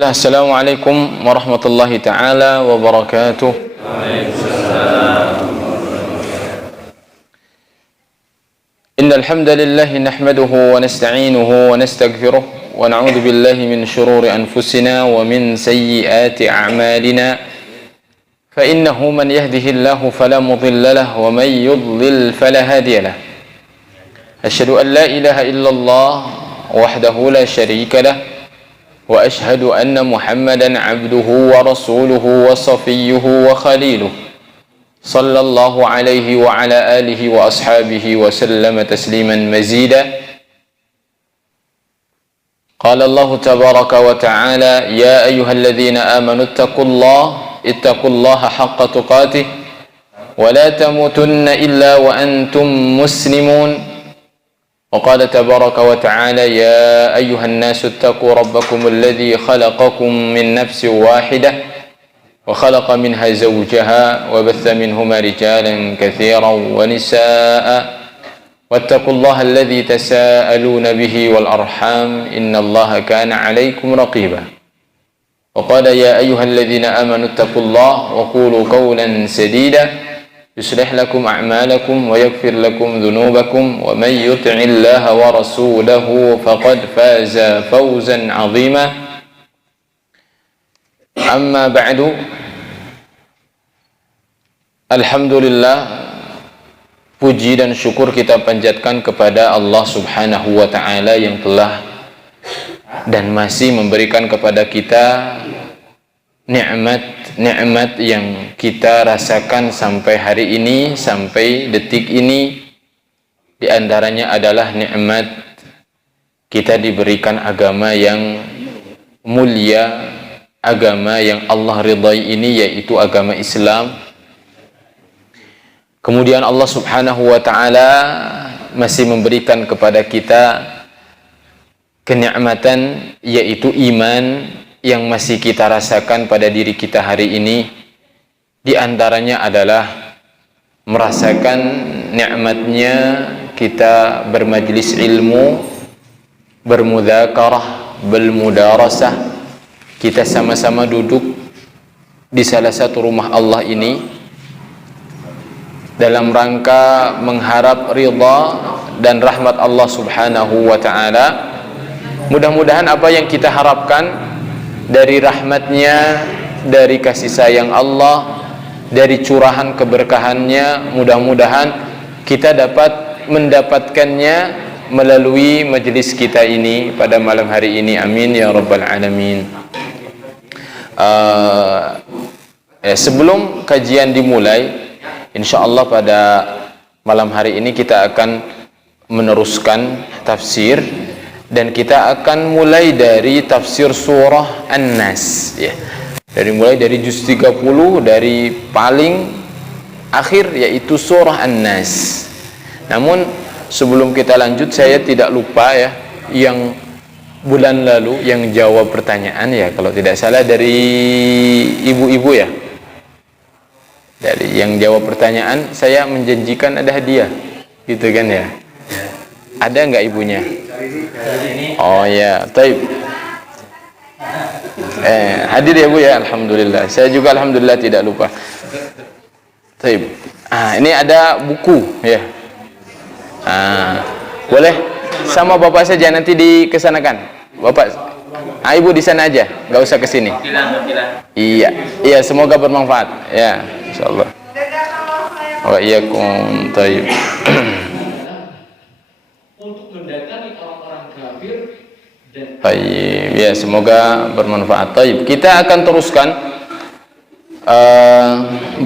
Assalamualaikum warahmatullahi ta'ala wabarakatuh. Innal hamdalillah nahmaduhu wa nasta'inuhu wa nastaghfiruh wa na'udzu billahi min shururi anfusina wa min sayyiati a'malina. Fa innahu man yahdihillahu fala mudilla lahu wa man yudlil fala hadiya lahu. Asyhadu an la ilaha illallah wahdahu la syarika lahu wa ashhadu anna Muhammadan abduhu wa rasuluhu wa safiyuhu wa khaliluhu sallallahu alaihi wa ala alihi wa ashabihi wa sallama tasliman mazida. Qala Allah tabaraka wa ta'ala ya ayyuhalladzina amanu ittaqullaha haqqa tuqatih wa la tamutunna illa wa antum muslimun. وقال تبارك وتعالى يا أيها الناس اتقوا ربكم الذي خلقكم من نفس واحدة وخلق منها زوجها وبث منهما رجالا كثيرا ونساء واتقوا الله الذي تساءلون به والأرحام إن الله كان عليكم رقيبا وقال يا أيها الذين آمنوا اتقوا الله وقولوا قولا سديدا يصلح لكم أعمالكم ويغفر لكم ذنوبكم ومن يطع الله ورسوله فقد فاز فوزا عظيما. أما بعد Alhamdulillah, puji dan syukur kita panjatkan kepada Allah Subhanahu wa ta'ala yang telah dan masih memberikan kepada kita nikmat yang kita rasakan sampai hari ini, sampai detik ini. Di antaranya adalah nikmat kita diberikan agama yang mulia, agama yang Allah ridai ini, yaitu agama Islam. Kemudian Allah Subhanahu wa ta'ala masih memberikan kepada kita kenikmatan, yaitu iman yang masih kita rasakan pada diri kita hari ini. Di antaranya adalah merasakan nikmatnya kita bermajlis ilmu, bermudzakarah, bermudarasah. Kita sama-sama duduk di salah satu rumah Allah ini dalam rangka mengharap ridha dan rahmat Allah Subhanahu wa ta'ala. Mudah-mudahan apa yang kita harapkan dari rahmatnya, dari kasih sayang Allah, dari curahan keberkahannya, mudah-mudahan kita dapat mendapatkannya melalui majelis kita ini pada malam hari ini. Amin ya rabbal alamin. Sebelum kajian dimulai, insyaallah pada malam hari ini kita akan meneruskan tafsir. Dan kita akan mulai dari tafsir surah An-Nas, ya. Mulai dari juz 30, dari paling akhir, yaitu surah An-Nas. Namun sebelum kita lanjut, saya tidak lupa ya, yang bulan lalu yang jawab pertanyaan ya, kalau tidak salah dari ibu-ibu ya. Dari yang jawab pertanyaan, saya menjanjikan ada hadiah, gitu kan ya. Ada nggak ibunya? Oh ya, taib. Hadir ya Bu ya, alhamdulillah. Saya juga alhamdulillah tidak lupa. Taib. Ini ada buku ya. Boleh sama bapak saja nanti dikesanakan. Bapak, ibu di sana aja, nggak usah kesini. Iya, semoga bermanfaat. Ya, insyaallah. Wa iyyakum. Taib. Baik, ya semoga bermanfaat. Baik, kita akan teruskan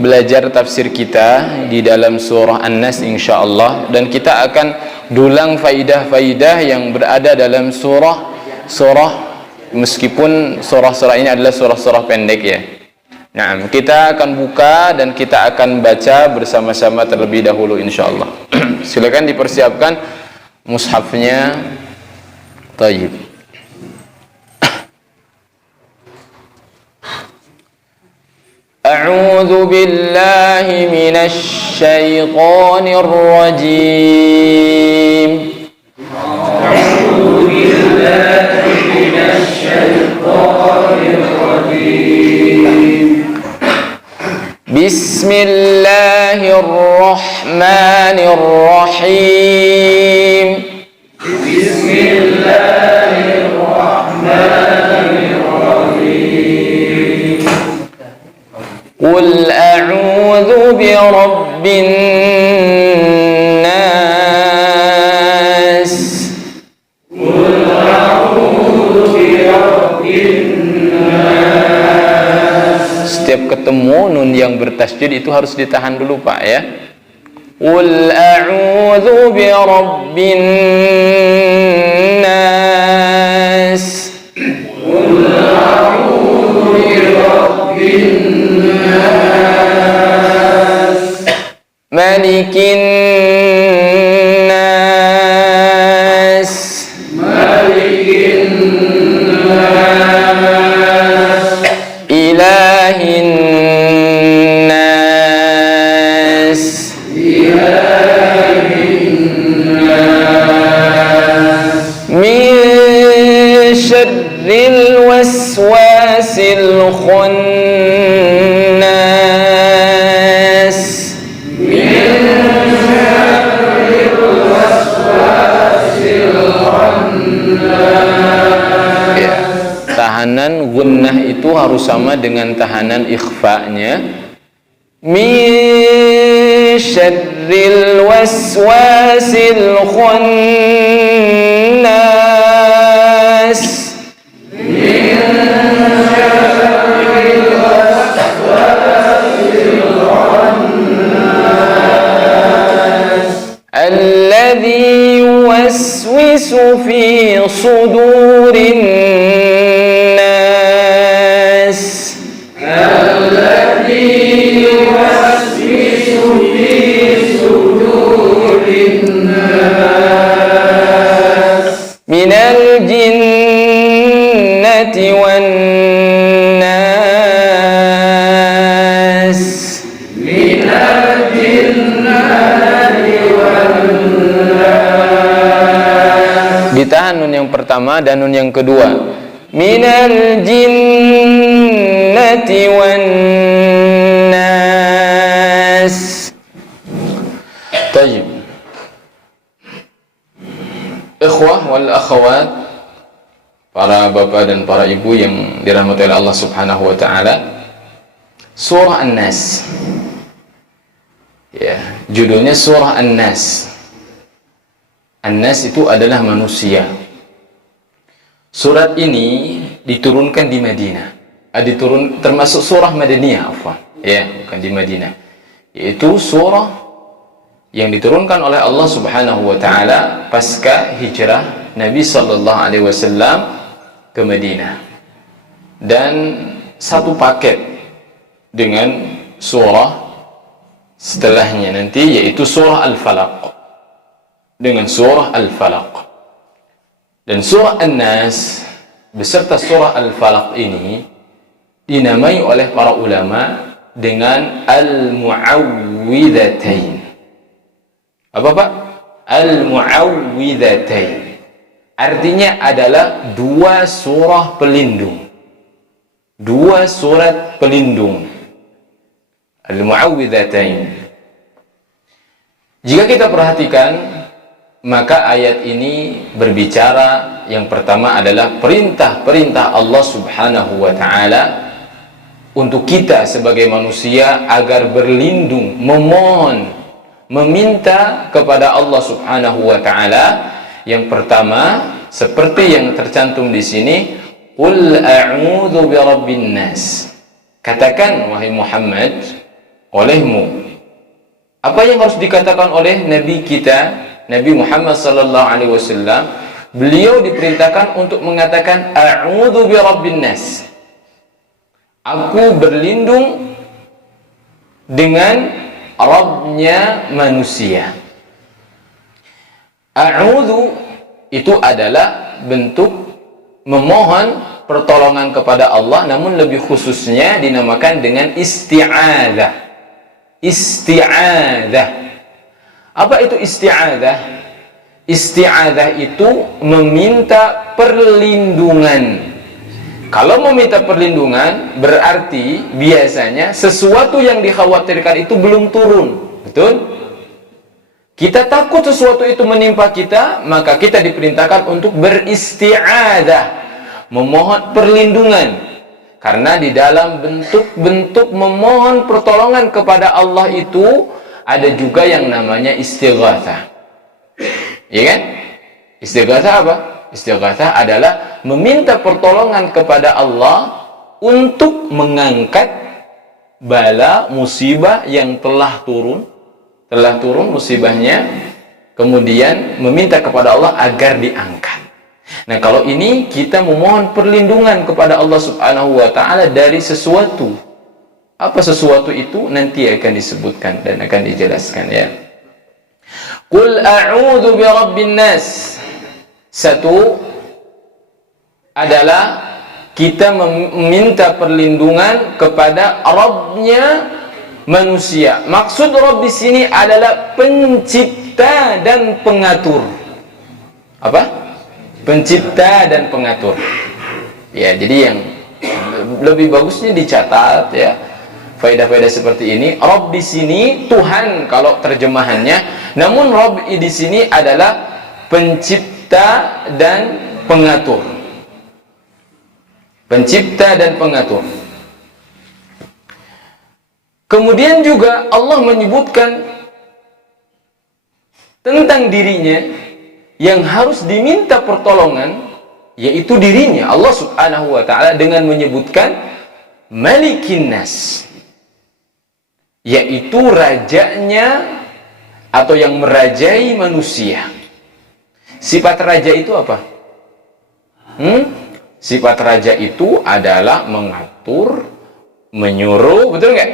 belajar tafsir kita di dalam surah An-Nas insyaallah, dan kita akan dulang faidah-faidah yang berada dalam surah meskipun surah-surah ini adalah surah-surah pendek ya. Nah, kita akan buka dan kita akan baca bersama-sama terlebih dahulu insyaallah. Silakan dipersiapkan mushafnya. Baik. أعوذ بالله من الشيطان الرجيم. أعوذ بالله من الشيطان Bismillahirrahmanirrahim. Bismillahirrahmanirrahim. Qul a'udzu birabbin nas. Qul a'udzu birabbin nas. Setiap ketemu nun yang bertasydid itu harus ditahan dulu Pak ya. Qul a'udzu birabbin nas. Qul a'udzu birabbin nas. Malikin nas. Malikin nas. Ilahin nas. Ilahin nas. Min syarril waswasil khannas. Tahanan gunnah itu harus sama dengan tahanan ikhfa'nya. Min syarril waswasil khannas. Alladhi yuwaswisu fi sudurin nas. Alladhi yuwaswisu fi sudurin nas. Minal jinnati wan nas. Minal jinnati wan nas. Ditahan nun yang pertama dan nun yang kedua. Minal jinnati wan nas. Tayyib. Ikhwah wal akhwat, para bapak dan para ibu yang dirahmati oleh Allah Subhanahu wa taala, surah An-Nas. Ya, judulnya surah An-Nas. An-Nas itu adalah manusia. Surat ini diturunkan di Madinah. Termasuk surah Madaniyah, afwan. Ya, bukan di Madinah. Yaitu surah yang diturunkan oleh Allah Subhanahu wa taala pasca hijrah Nabi sallallahu alaihi wasallam ke Madinah. Dan satu paket dengan surah setelahnya nanti, yaitu surah Al-Falaq. Dengan surah Al-Falaq. Dan surah An-Nas beserta surah Al-Falaq ini dinamai oleh para ulama dengan Al-Mu'awwidhatain. Apa Pak? Al-Mu'awwidhatain. Artinya adalah dua surah pelindung. Dua surat pelindung. Al-Mu'awwidhatain. Jika kita perhatikan, maka ayat ini berbicara yang pertama adalah perintah-perintah Allah Subhanahu wa taala untuk kita sebagai manusia agar berlindung, memohon, meminta kepada Allah Subhanahu wa taala. Yang pertama, seperti yang tercantum di sini, qul a'udzu birabbin nas. Katakan wahai Muhammad, olehmu. Apa yang harus dikatakan oleh nabi kita Nabi Muhammad sallallahu alaihi wasallam? Beliau diperintahkan untuk mengatakan a'udzu birabbin nas. Aku berlindung dengan Rabbnya manusia. A'udzu itu adalah bentuk memohon pertolongan kepada Allah, namun lebih khususnya dinamakan dengan isti'adzah. Isti'adzah. Apa itu isti'adzah? Isti'adzah itu meminta perlindungan Kalau meminta perlindungan berarti biasanya sesuatu yang dikhawatirkan itu belum turun. Betul? Kita takut sesuatu itu menimpa kita, maka kita diperintahkan untuk beristi'adzah, memohon perlindungan. Karena di dalam bentuk-bentuk memohon pertolongan kepada Allah itu ada juga yang namanya istighatsah. Ya kan? Istighatsah apa? Istighatsah adalah meminta pertolongan kepada Allah untuk mengangkat bala musibah yang telah turun musibahnya, kemudian meminta kepada Allah agar diangkat. Nah, kalau ini kita memohon perlindungan kepada Allah Subhanahu wa taala dari sesuatu. Apa sesuatu itu nanti akan disebutkan dan akan dijelaskan, ya. Qul a'udzu birabbin nas. Satu adalah kita meminta perlindungan kepada Rabbnya manusia. Maksud Rabb di sini adalah pencipta dan pengatur. Apa? Pencipta dan pengatur. Ya, jadi yang lebih bagusnya dicatat, ya. Faedah-faedah seperti ini. Rabb di sini Tuhan kalau terjemahannya. Namun Rabb di sini adalah pencipta dan pengatur. Pencipta dan pengatur. Kemudian juga Allah menyebutkan tentang dirinya yang harus diminta pertolongan, yaitu dirinya Allah Subhanahu wa taala, dengan menyebutkan Malikin Nas, yaitu rajanya atau yang merajai manusia. Sifat raja itu apa? Sifat raja itu adalah mengatur, menyuruh, betul nggak?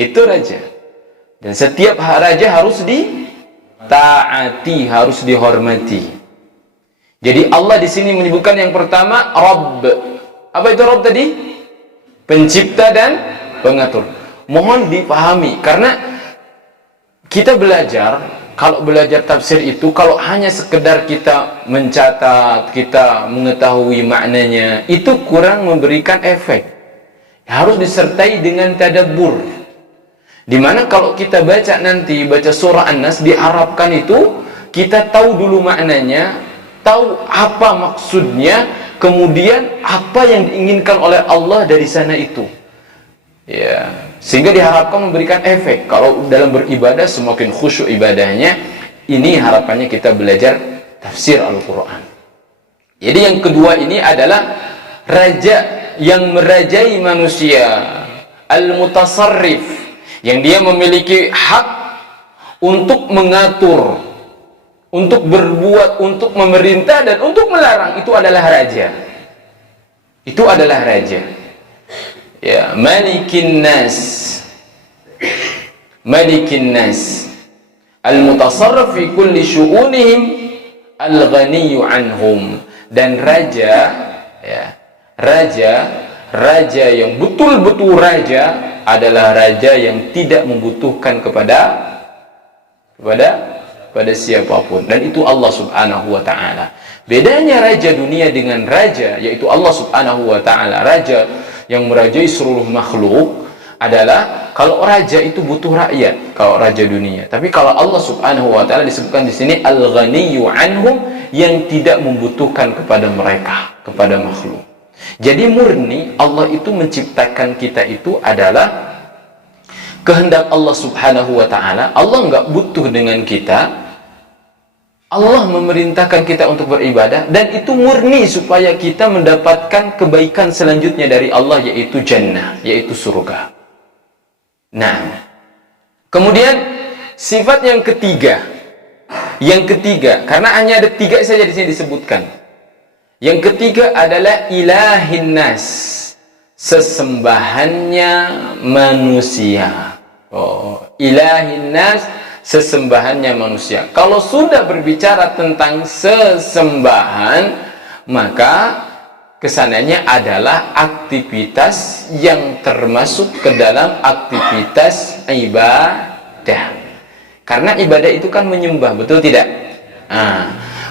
Itu raja. Dan setiap raja harus ditaati, harus dihormati. Jadi Allah di sini menyebutkan yang pertama Rabb. Apa itu Rabb tadi? Pencipta dan pengatur. Mohon dipahami, karena kita belajar, kalau belajar tafsir itu, kalau hanya sekedar kita mencatat, kita mengetahui maknanya, itu kurang memberikan efek. Harus disertai dengan tadabbur. Dimana kalau kita baca nanti, baca surah An-Nas, diharapkan itu kita tahu dulu maknanya, tahu apa maksudnya, kemudian apa yang diinginkan oleh Allah dari sana itu. Ya, sehingga diharapkan memberikan efek. Kalau dalam beribadah semakin khusyuk ibadahnya. Ini harapannya kita belajar tafsir Al-Quran. Jadi yang kedua ini adalah raja yang merajai manusia, al-mutasarrif, yang dia memiliki hak untuk mengatur, untuk berbuat, untuk memerintah, dan untuk melarang. Itu adalah raja. Itu adalah raja. Ya, Malikin Nas. Malikin Nas. Al-mutasarrif fi kulli syu'unihim, al-ghaniyyu anhum. Dan raja, ya, raja yang betul-betul raja adalah raja yang tidak membutuhkan kepada siapapun, dan itu Allah Subhanahu wa taala. Bedanya raja dunia dengan raja, yaitu Allah Subhanahu wa taala, raja yang merajai seluruh makhluk, adalah kalau raja itu butuh rakyat, kalau raja dunia. Tapi kalau Allah Subhanahu wa taala disebutkan di sini al-ghaniyyu anhum, yang tidak membutuhkan kepada mereka, kepada makhluk. Jadi murni Allah itu menciptakan kita itu adalah kehendak Allah Subhanahu wa taala. Allah nggak butuh dengan kita. Allah memerintahkan kita untuk beribadah, dan itu murni supaya kita mendapatkan kebaikan selanjutnya dari Allah, yaitu jannah, yaitu surga. Nah, kemudian sifat yang ketiga, karena hanya ada 3 saja di sini disebutkan. Yang ketiga adalah ilahin nas, sesembahannya manusia. Ilahin nas, sesembahannya manusia. Kalau sudah berbicara tentang sesembahan, maka kesananya adalah aktivitas yang termasuk ke dalam aktivitas ibadah. Karena ibadah itu kan menyembah, betul tidak?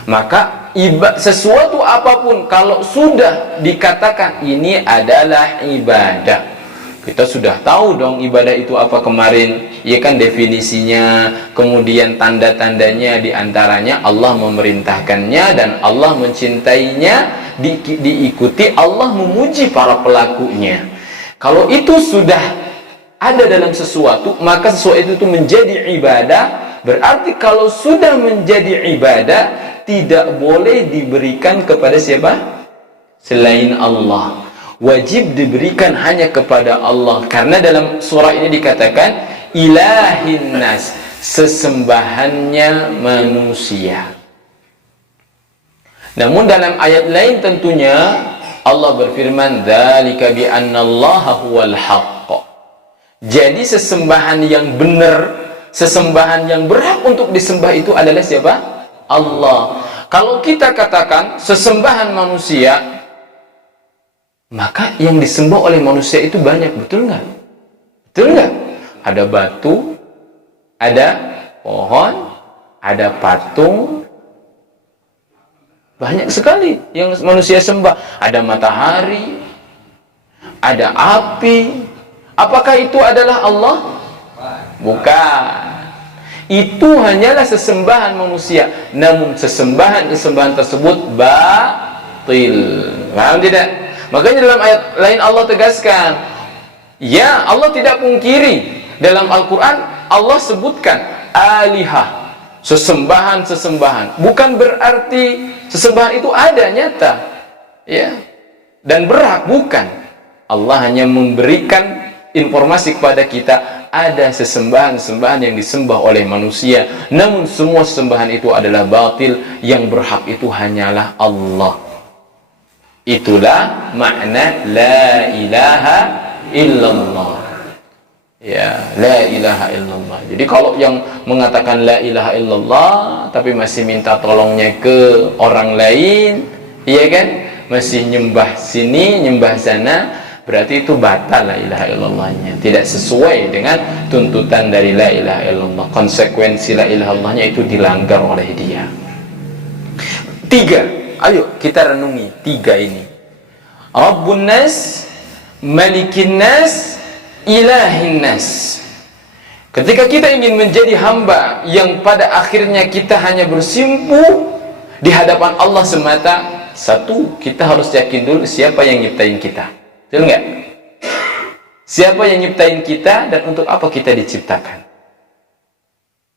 Maka sesuatu apapun kalau sudah dikatakan ini adalah ibadah, kita sudah tahu dong ibadah itu apa kemarin, ya kan, definisinya, kemudian tanda-tandanya, diantaranya Allah memerintahkannya dan Allah mencintainya, diikuti, Allah memuji para pelakunya. Kalau itu sudah ada dalam sesuatu, maka sesuatu itu menjadi ibadah. Berarti kalau sudah menjadi ibadah, tidak boleh diberikan kepada siapa? Selain Allah. Wajib diberikan hanya kepada Allah. Karena dalam surah ini dikatakan ilahin nas, sesembahannya manusia. Namun dalam ayat lain tentunya Allah berfirman dzalika bi annallaha huwal haqq. Jadi sesembahan yang benar, sesembahan yang berhak untuk disembah itu adalah siapa? Allah. Kalau kita katakan sesembahan manusia, maka yang disembah oleh manusia itu banyak, betul nggak? Betul nggak? Ada batu, ada pohon, ada patung, banyak sekali yang manusia sembah. Ada matahari, ada api. Apakah itu adalah Allah? Bukan. Itu hanyalah sesembahan manusia. Namun sesembahan tersebut batil. Paham tidak? Makanya dalam ayat lain Allah tegaskan, ya, Allah tidak pungkiri. Dalam Al-Quran Allah sebutkan alihah, sesembahan. Bukan berarti sesembahan itu ada nyata, ya, dan berhak, bukan. Allah hanya memberikan informasi kepada kita, ada sesembahan yang disembah oleh manusia, namun semua sesembahan itu adalah batil, yang berhak itu hanyalah Allah. Itulah makna la ilaha illallah. Ya, la ilaha illallah. Jadi kalau yang mengatakan la ilaha illallah tapi masih minta tolongnya ke orang lain, iya kan? Masih nyembah sini, nyembah sana, berarti itu batal la ilaha illallahnya. Tidak sesuai dengan tuntutan dari la ilaha illallah. Konsekuensi la ilaha illallahnya itu dilanggar oleh dia. 3. Ayo kita renungi 3 ini. Rabbun nas, Malikin nas, Ilahin nas. Ketika kita ingin menjadi hamba yang pada akhirnya kita hanya bersimpu di hadapan Allah semata, satu, kita harus yakin dulu siapa yang nyiptain kita. Betul nggak? Siapa yang nyiptain kita dan untuk apa kita diciptakan?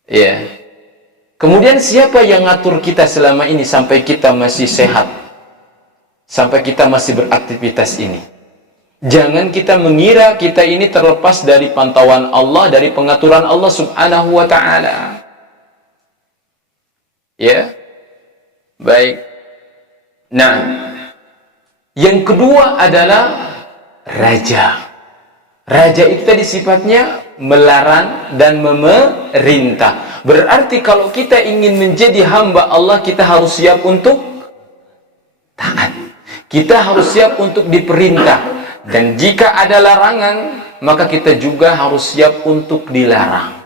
Ya. Kemudian siapa yang ngatur kita selama ini sampai kita masih sehat, sampai kita masih beraktivitas ini? Jangan kita mengira kita ini terlepas dari pantauan Allah, dari pengaturan Allah subhanahu wa ta'ala. Ya. Baik. Nah, yang kedua adalah raja. Raja itu tadi sifatnya melarang dan memerintah. Berarti kalau kita ingin menjadi hamba Allah, kita harus siap untuk taat. Kita harus siap untuk diperintah. Dan jika ada larangan, maka kita juga harus siap untuk dilarang.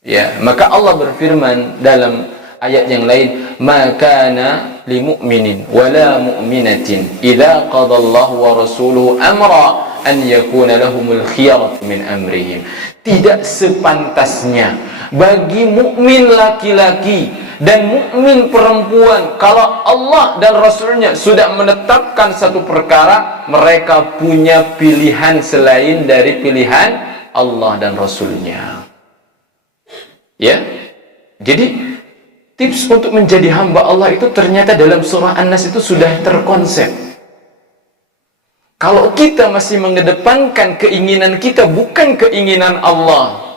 Ya, maka Allah berfirman dalam ayat yang lain, "Ma kana limu'minin wala mu'minatin idza qadallahu wa rasuluhu amra an yakuna lahumul khiyaratu min amrihim." Tidak sepantasnya bagi mukmin laki-laki dan mukmin perempuan, kalau Allah dan Rasulnya sudah menetapkan satu perkara, mereka punya pilihan selain dari pilihan Allah dan Rasulnya. Ya, jadi tips untuk menjadi hamba Allah itu ternyata dalam surah An-Nas itu sudah terkonsep. Kalau kita masih mengedepankan keinginan kita bukan keinginan Allah,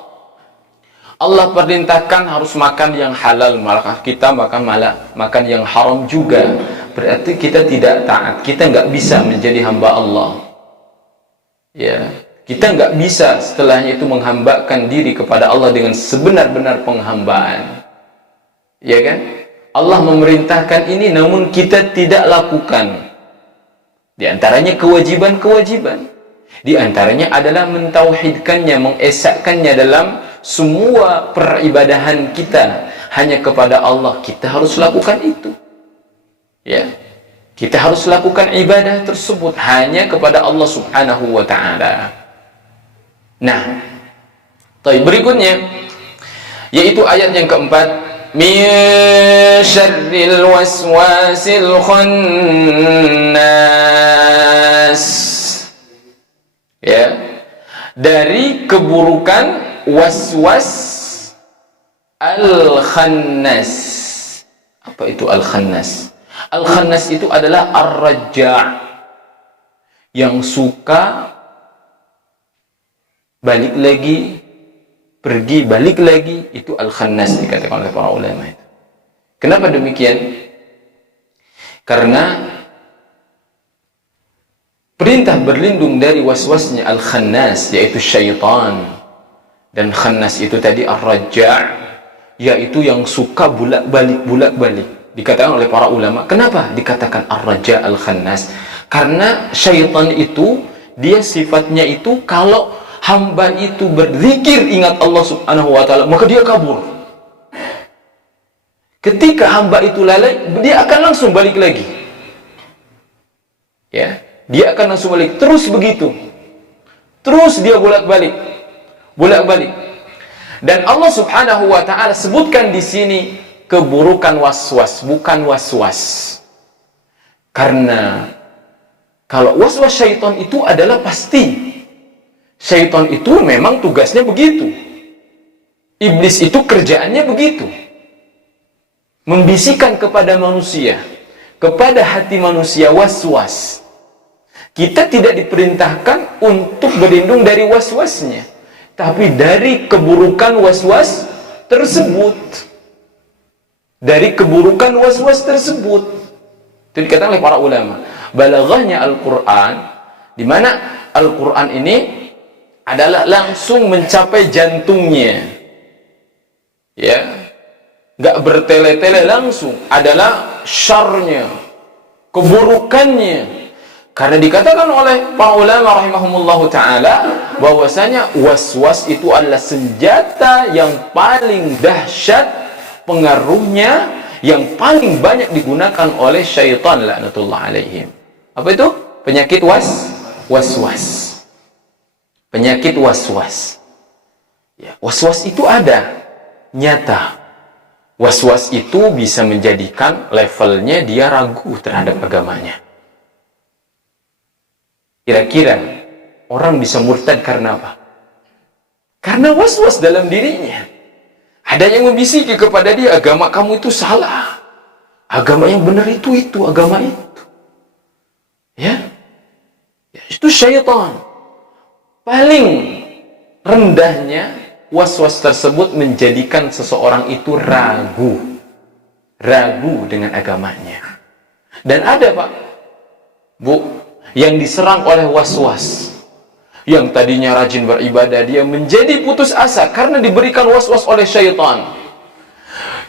Allah perintahkan harus makan yang halal, malah kita makan yang haram juga, berarti kita tidak taat. Kita nggak bisa menjadi hamba Allah. Ya, kita nggak bisa setelahnya itu menghambakan diri kepada Allah dengan sebenar-benar penghambaan. Ya kan? Allah memerintahkan ini namun kita tidak lakukan. Di antaranya kewajiban-kewajiban. Di antaranya adalah mentauhidkannya, mengesahkannya dalam semua peribadahan kita hanya kepada Allah. Kita harus lakukan itu. Ya, kita harus lakukan ibadah tersebut hanya kepada Allah Subhanahu wa ta'ala. Nah, berikutnya yaitu ayat yang keempat, min syarril waswasil khannas. Ya, dari keburukan waswas al-khannas. Apa itu al-khannas? Al-khannas itu adalah ar-raja', yang suka balik lagi, pergi balik lagi, itu al-khannas dikatakan oleh para ulama itu. Kenapa demikian? Karena perintah berlindung dari waswasnya al-khannas, yaitu syaitan. Dan khannas itu tadi ar-raja', yaitu yang suka bolak-balik. Dikatakan oleh para ulama, kenapa dikatakan ar-raja' al-khannas? Karena syaitan itu, dia sifatnya itu, kalau hamba itu berzikir ingat Allah Subhanahu wa ta'ala, maka dia kabur. Ketika hamba itu lalai, dia akan langsung balik lagi. Ya, dia akan langsung balik, terus begitu. Terus dia bolak-balik. Dan Allah Subhanahu wa ta'ala sebutkan di sini keburukan waswas, bukan waswas. Karena kalau waswas syaitan itu adalah pasti. Syaitan itu memang tugasnya begitu. Iblis itu kerjaannya begitu. Membisikkan kepada manusia, kepada hati manusia waswas. Kita tidak diperintahkan untuk berlindung dari waswasnya, tapi dari keburukan waswas tersebut. Dari keburukan waswas tersebut. Itu dikatakan oleh para ulama. Balaghahnya Al-Quran, di mana Al-Quran ini adalah langsung mencapai jantungnya. Ya, nggak bertele-tele, langsung adalah syarnya, keburukannya. Karena dikatakan oleh para ulama rahimahumullahu ta'ala bahwasanya waswas itu adalah senjata yang paling dahsyat, pengaruhnya yang paling banyak digunakan oleh syaitan laknatullah alaihim. Apa itu? Penyakit waswas. Penyakit waswas. Ya, waswas itu ada, nyata. Waswas itu bisa menjadikan levelnya dia ragu terhadap agamanya. Kira-kira orang bisa murtad karena apa? Karena waswas dalam dirinya. Ada yang membisiki kepada dia, agama kamu itu salah. Agama yang benar itu agama itu. Ya, itu syaitan. Paling rendahnya waswas tersebut menjadikan seseorang itu ragu dengan agamanya. Dan ada, Pak, Bu, yang diserang oleh waswas, yang tadinya rajin beribadah, dia menjadi putus asa karena diberikan waswas oleh syaitan.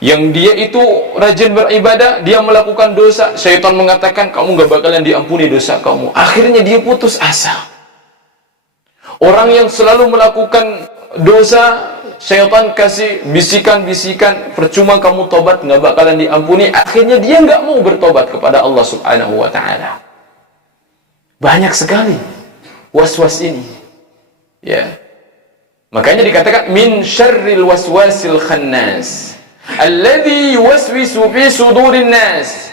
Yang dia itu rajin beribadah, dia melakukan dosa, syaitan mengatakan kamu gak bakalan diampuni dosa kamu. Akhirnya dia putus asa. Orang yang selalu melakukan dosa, syaitan kasih bisikan-bisikan, percuma kamu tobat gak bakalan diampuni. Akhirnya dia gak mau bertobat kepada Allah Subhanahu wa ta'ala. Banyak sekali waswas ini. Ya. Makanya dikatakan min syarril waswasil khannas alladzi yuwaswisu fi sudurin nas.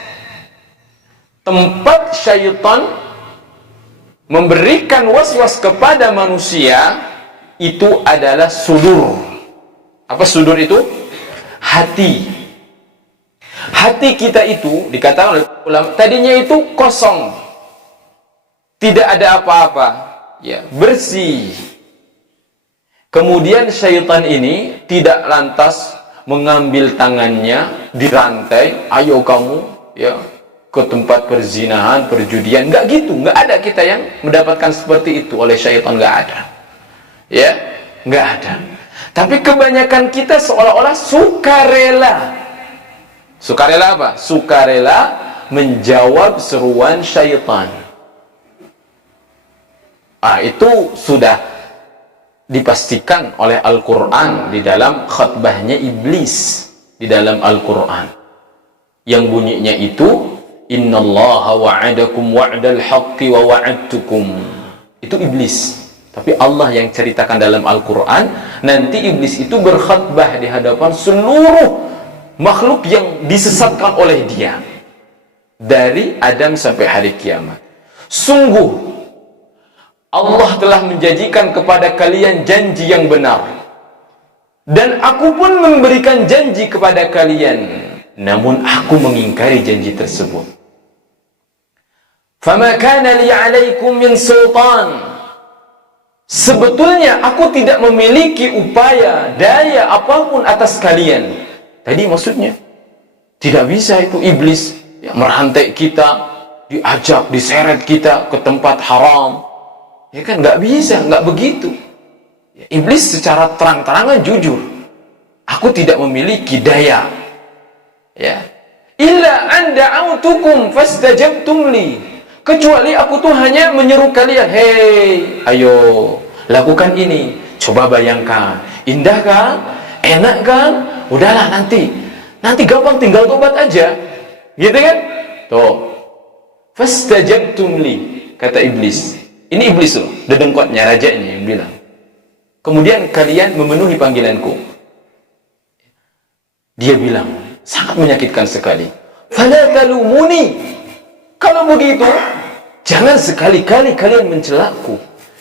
Tempat syaitan memberikan waswas kepada manusia itu adalah sudur. Apa sudur itu? Hati. Hati kita itu dikatakan oleh ulama tadinya itu kosong. Tidak ada apa-apa, ya, bersih. Kemudian syaitan ini tidak lantas mengambil tangannya dirantai, ayo kamu ya ke tempat perzinahan, perjudian. Enggak gitu, enggak ada kita yang mendapatkan seperti itu oleh syaitan, enggak ada. Ya, enggak ada. Tapi kebanyakan kita seolah-olah sukarela. Sukarela apa? Sukarela menjawab seruan syaitan. Itu sudah dipastikan oleh Al-Quran di dalam khutbahnya iblis di dalam Al-Quran, yang bunyinya itu Innallaha wa'adakum wa'dal haqqi wa wa'adtukum. Itu iblis. Tapi Allah yang ceritakan dalam Al-Quran, nanti iblis itu berkhutbah di hadapan seluruh makhluk yang disesatkan oleh dia, dari Adam sampai hari kiamat. Sungguh Allah telah menjanjikan kepada kalian janji yang benar, dan aku pun memberikan janji kepada kalian, namun aku mengingkari janji tersebut. Fama kana li 'alaikum min sultan. Sebetulnya aku tidak memiliki upaya, daya apapun atas kalian. Tadi maksudnya tidak bisa itu iblis yang merantai kita, diajak, diseret kita ke tempat haram. Ya kan, nggak bisa, nggak begitu. Ya, iblis secara terang-terangan jujur, aku tidak memiliki daya. Ya, illa an da'autukum fastajabtum li. Kecuali aku tuh hanya menyeru kalian, hei, ayo lakukan ini. Coba bayangkan, indah kan, enak kan, udahlah nanti gampang, tinggal tobat aja, gitu kan? Tuh, fastajabtum li, kata iblis. Ini iblis loh, dedengkotnya, rajanya yang bilang. Kemudian kalian memenuhi panggilanku. Dia bilang, sangat menyakitkan sekali. Fala talumuni. Kalau begitu, jangan sekali-kali kalian mencelaku.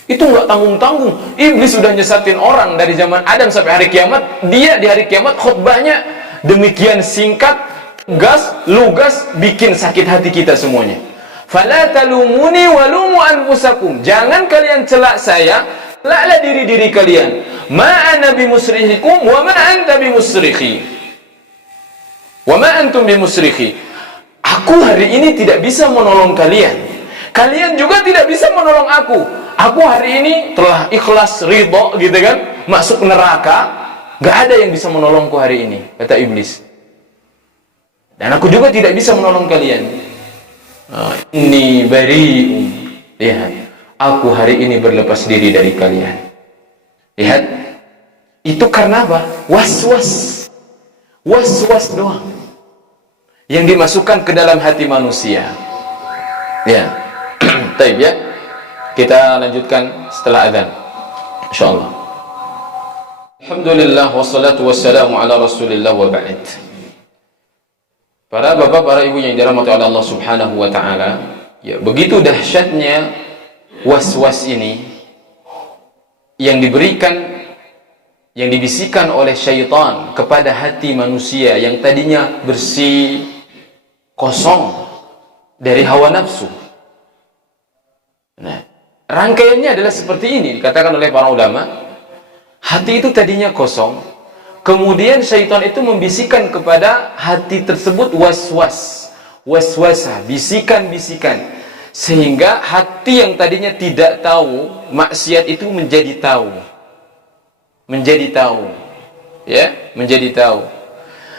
Itu nggak tanggung-tanggung. Iblis sudah nyesatin orang dari zaman Adam sampai hari kiamat. Dia di hari kiamat khutbahnya demikian singkat, gas, lugas, bikin sakit hati kita semuanya. Fala talumuni walumu anfusakum. Jangan kalian celak saya, celaklah diri-diri kalian. Ma ana bimusrihikum wa ma anta bimusrikhi. Wa ma antum bimusrikhi. Aku hari ini tidak bisa menolong kalian. Kalian juga tidak bisa menolong aku. Aku hari ini telah ikhlas, ridho, gitu kan, masuk neraka. Gak ada yang bisa menolongku hari ini, kata iblis. Dan aku juga tidak bisa menolong kalian. Inni bari'um. Lihat, aku hari ini berlepas diri dari kalian. Lihat, itu karena apa? Was-was. Was-was doang yang dimasukkan ke dalam hati manusia. Ya. Baik ya. Kita lanjutkan setelah azan, insyaallah. Alhamdulillah wassalatu wassalamu ala Rasulillah wa ba'd. Para bapak, para ibu yang dirahmati oleh Allah Subhanahu wa taala, ya, begitu dahsyatnya was-was ini yang diberikan, yang dibisikkan oleh syaitan kepada hati manusia yang tadinya bersih, kosong dari hawa nafsu. Nah, rangkaiannya adalah seperti ini, dikatakan oleh para ulama. Hati itu tadinya kosong, kemudian syaitan itu membisikkan kepada hati tersebut was-was, was-wasah, bisikan-bisikan, sehingga hati yang tadinya tidak tahu maksiat itu menjadi tahu, ya, menjadi tahu.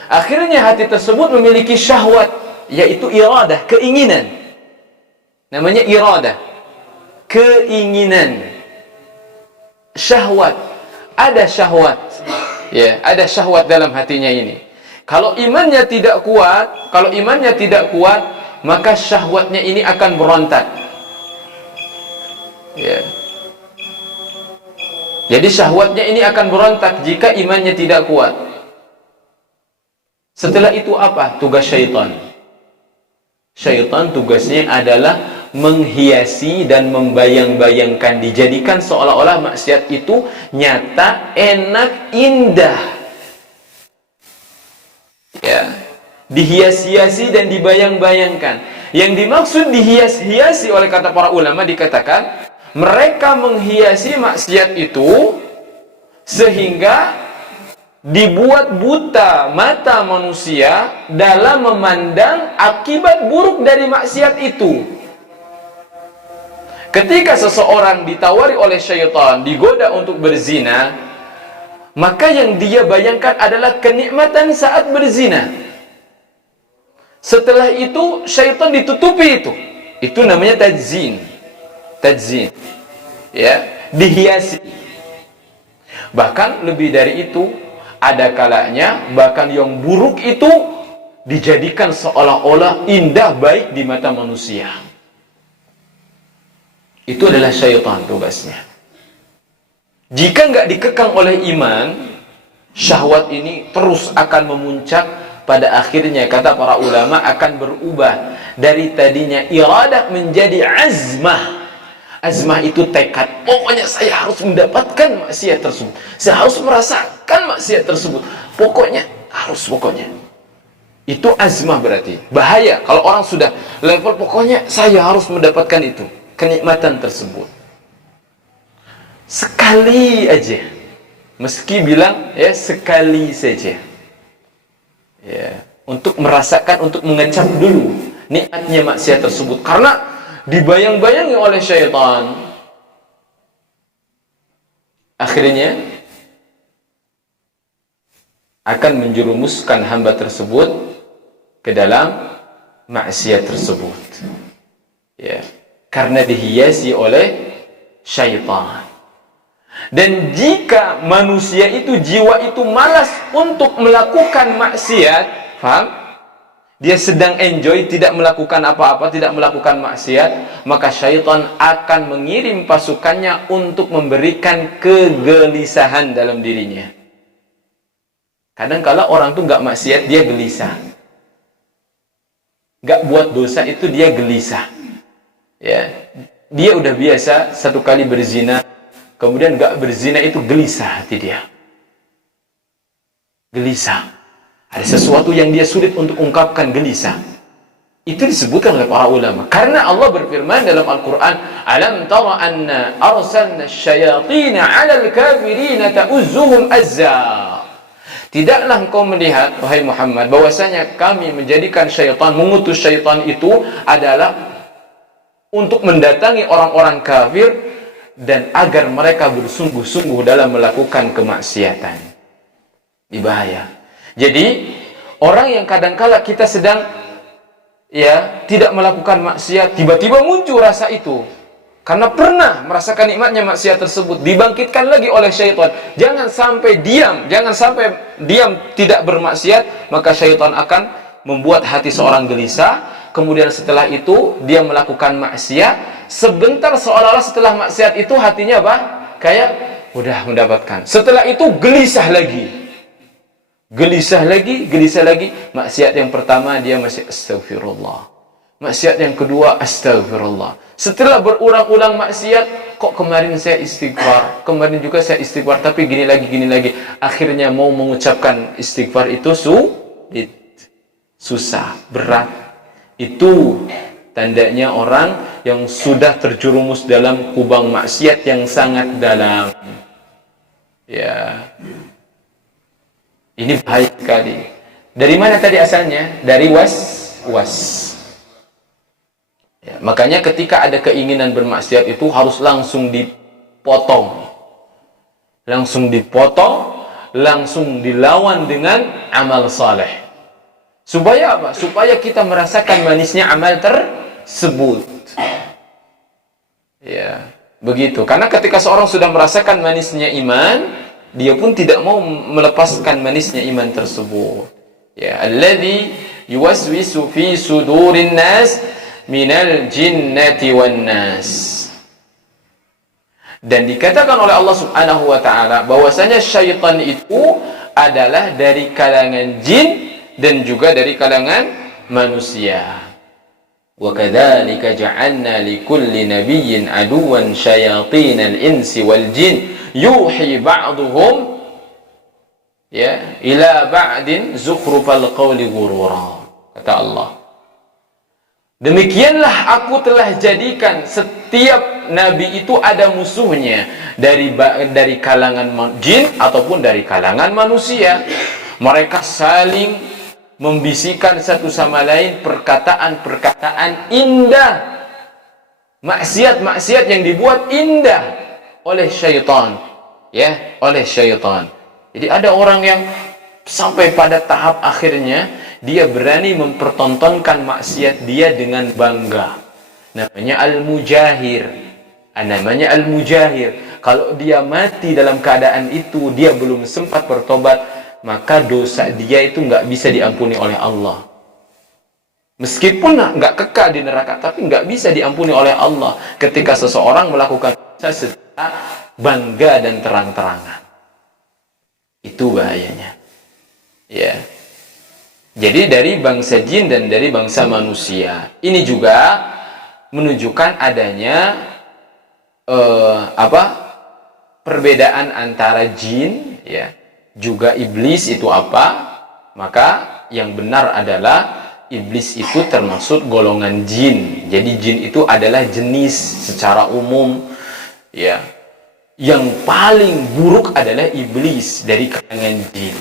Akhirnya hati tersebut memiliki syahwat, yaitu iradah, keinginan. Namanya iradah, keinginan, syahwat. Ada syahwat, ya, ada syahwat dalam hatinya ini. Kalau imannya tidak kuat, maka syahwatnya ini akan berontak. Ya. Jadi syahwatnya ini akan berontak jika imannya tidak kuat. Setelah itu apa tugas syaitan? Syaitan tugasnya adalah menghiasi dan membayang-bayangkan, dijadikan seolah-olah maksiat itu nyata, enak, indah. Ya, dihias-hiasi dan dibayang-bayangkan. Yang dimaksud dihias-hiasi oleh kata para ulama, dikatakan mereka menghiasi maksiat itu sehingga dibuat buta mata manusia dalam memandang akibat buruk dari maksiat itu. Ketika seseorang ditawari oleh syaitan, digoda untuk berzina, maka yang dia bayangkan adalah kenikmatan saat berzina. Setelah itu syaitan ditutupi itu. Itu namanya tadzin. Tadzin. Ya, dihiasi. Bahkan lebih dari itu, ada kalanya bahkan yang buruk itu dijadikan seolah-olah indah baik di mata manusia. Itu adalah syaitan tugasnya. Jika nggak dikekang oleh iman, syahwat ini terus akan memuncak, pada akhirnya kata para ulama akan berubah dari tadinya iradah menjadi azmah. Azmah itu tekad, pokoknya saya harus mendapatkan maksiat tersebut, saya harus merasakan maksiat tersebut, pokoknya. Itu azmah berarti. Bahaya kalau orang sudah level pokoknya saya harus mendapatkan itu, kenikmatan tersebut. Sekali aja, meski bilang ya sekali saja, ya, untuk merasakan, untuk mengecap dulu nikmatnya maksiat tersebut, karena dibayang-bayangi oleh syaitan. Akhirnya akan menjerumuskan hamba tersebut ke dalam maksiat tersebut, ya, karena dihiasi oleh syaitan. Dan jika manusia itu, jiwa itu malas untuk melakukan maksiat, paham? Dia sedang enjoy, tidak melakukan apa-apa, tidak melakukan maksiat, maka syaitan akan mengirim pasukannya untuk memberikan kegelisahan dalam dirinya. Kadang kala orang tuh nggak maksiat, dia gelisah. Nggak buat dosa itu dia gelisah. Ya, dia udah biasa satu kali berzina, kemudian nggak berzina itu gelisah hati dia. Gelisah. Ada sesuatu yang dia sulit untuk ungkapkan, gelisah. Itu disebutkan oleh para ulama. Karena Allah berfirman dalam Al-Quran, Alam tara anna arsalna syayatina ala al-kafirina ta'uzzuhum azza. Tidaklah engkau melihat, wahai Muhammad, bahwasanya kami menjadikan syaitan, mengutus syaitan itu adalah untuk mendatangi orang-orang kafir dan agar mereka bersungguh-sungguh dalam melakukan kemaksiatan. Bahaya. Jadi orang yang kadangkala kita sedang ya tidak melakukan maksiat, tiba-tiba muncul rasa itu karena pernah merasakan nikmatnya maksiat tersebut, dibangkitkan lagi oleh syaitan. Jangan sampai diam tidak bermaksiat, maka syaitan akan membuat hati seorang gelisah. Kemudian setelah itu dia melakukan maksiat, sebentar seolah-olah setelah maksiat itu hatinya apa? Kayak udah mendapatkan. Setelah itu gelisah lagi. Gelisah lagi. Maksiat yang pertama dia masih astagfirullah. Maksiat yang kedua astagfirullah. Setelah berulang-ulang maksiat, kok kemarin saya istighfar, kemarin juga saya istighfar, tapi gini lagi. Akhirnya mau mengucapkan istighfar itu sulit, susah, berat. Itu tandanya orang yang sudah terjerumus dalam kubang maksiat yang sangat dalam. Ya. Ini bahaya sekali. Dari mana tadi asalnya? Dari was. Ya, makanya ketika ada keinginan bermaksiat itu harus langsung dipotong. Langsung dilawan dengan amal saleh. Supaya apa? Supaya kita merasakan manisnya amal tersebut. Ya, begitu. Karena ketika seorang sudah merasakan manisnya iman, dia pun tidak mau melepaskan manisnya iman tersebut. Ya, alladzi yuwaswisu fi sudurin nas minal jinnati wan nas. Dan dikatakan oleh Allah Subhanahu wa taala bahwasanya syaitan itu adalah dari kalangan jin dan juga dari kalangan manusia. Wa kadzalika ja'alna likulli nabiyyin aduwan syayatinal insi wal jin yuhi ba'duhum ya ila ba'din zukhrufal qawli ghurura. Kata Allah, demikianlah aku telah jadikan setiap nabi itu ada musuhnya dari kalangan jin ataupun dari kalangan manusia. Mereka saling membisikkan satu sama lain perkataan-perkataan indah, maksiat-maksiat yang dibuat indah oleh syaitan, ya, oleh syaitan. Jadi ada orang yang sampai pada tahap akhirnya dia berani mempertontonkan maksiat dia dengan bangga. Namanya al-mujahir. Kalau dia mati dalam keadaan itu, dia belum sempat bertobat, maka dosa dia itu nggak bisa diampuni oleh Allah. Meskipun nggak kekal di neraka, tapi nggak bisa diampuni oleh Allah ketika seseorang melakukan dosa secara bangga dan terang-terangan. Itu bahayanya. Ya. Jadi dari bangsa jin dan dari bangsa manusia. Ini juga menunjukkan adanya perbedaan antara jin, ya, juga iblis itu apa? Maka yang benar adalah iblis itu termasuk golongan jin. Jadi jin itu adalah jenis secara umum, ya. Yang paling buruk adalah iblis dari kalangan jin.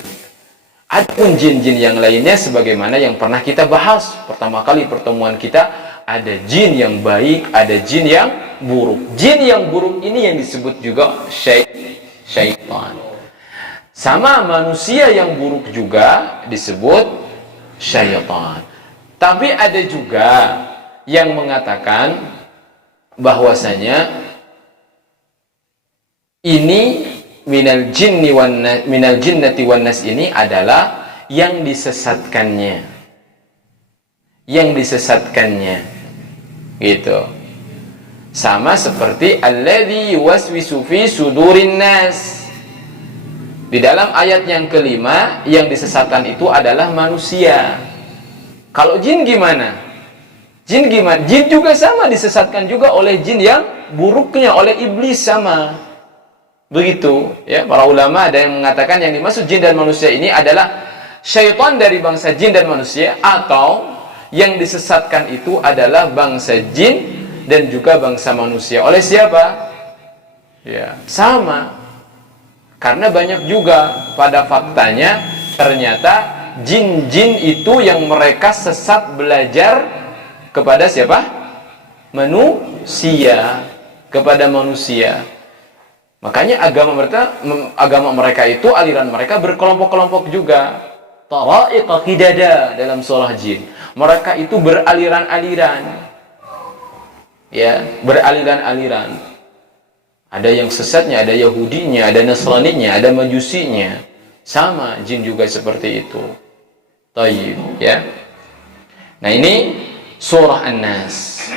Adapun jin-jin yang lainnya sebagaimana yang pernah kita bahas pertama kali pertemuan kita, ada jin yang baik, ada jin yang buruk. Jin yang buruk ini yang disebut juga syaitan. Sama manusia yang buruk juga disebut syaitan. Tapi ada juga yang mengatakan bahwasanya ini minal jinnati wan nas ini adalah yang disesatkannya. Yang disesatkannya. Gitu. Sama seperti alladzi yuwaswisu fi sudurin nas. Di dalam ayat yang kelima, yang disesatkan itu adalah manusia. Kalau jin gimana? Jin gimana? Jin juga sama disesatkan juga oleh jin yang buruknya, oleh iblis sama. Begitu, ya. Para ulama ada yang mengatakan yang dimaksud jin dan manusia ini adalah syaitan dari bangsa jin dan manusia, atau yang disesatkan itu adalah bangsa jin dan juga bangsa manusia. Oleh siapa? Ya, sama. Karena banyak juga pada faktanya ternyata jin-jin itu yang mereka sesat belajar kepada siapa? Manusia, kepada manusia. Makanya agama mereka itu, aliran mereka berkelompok-kelompok juga. Tara'iqa qidada dalam surah jin. Mereka itu beraliran-aliran. Ya, beraliran-aliran. Ada yang sesatnya, ada Yahudinya, ada Nasraninya, ada Majusinya. Sama jin juga seperti itu. Tayyib, ya. Nah, ini surah An-Nas.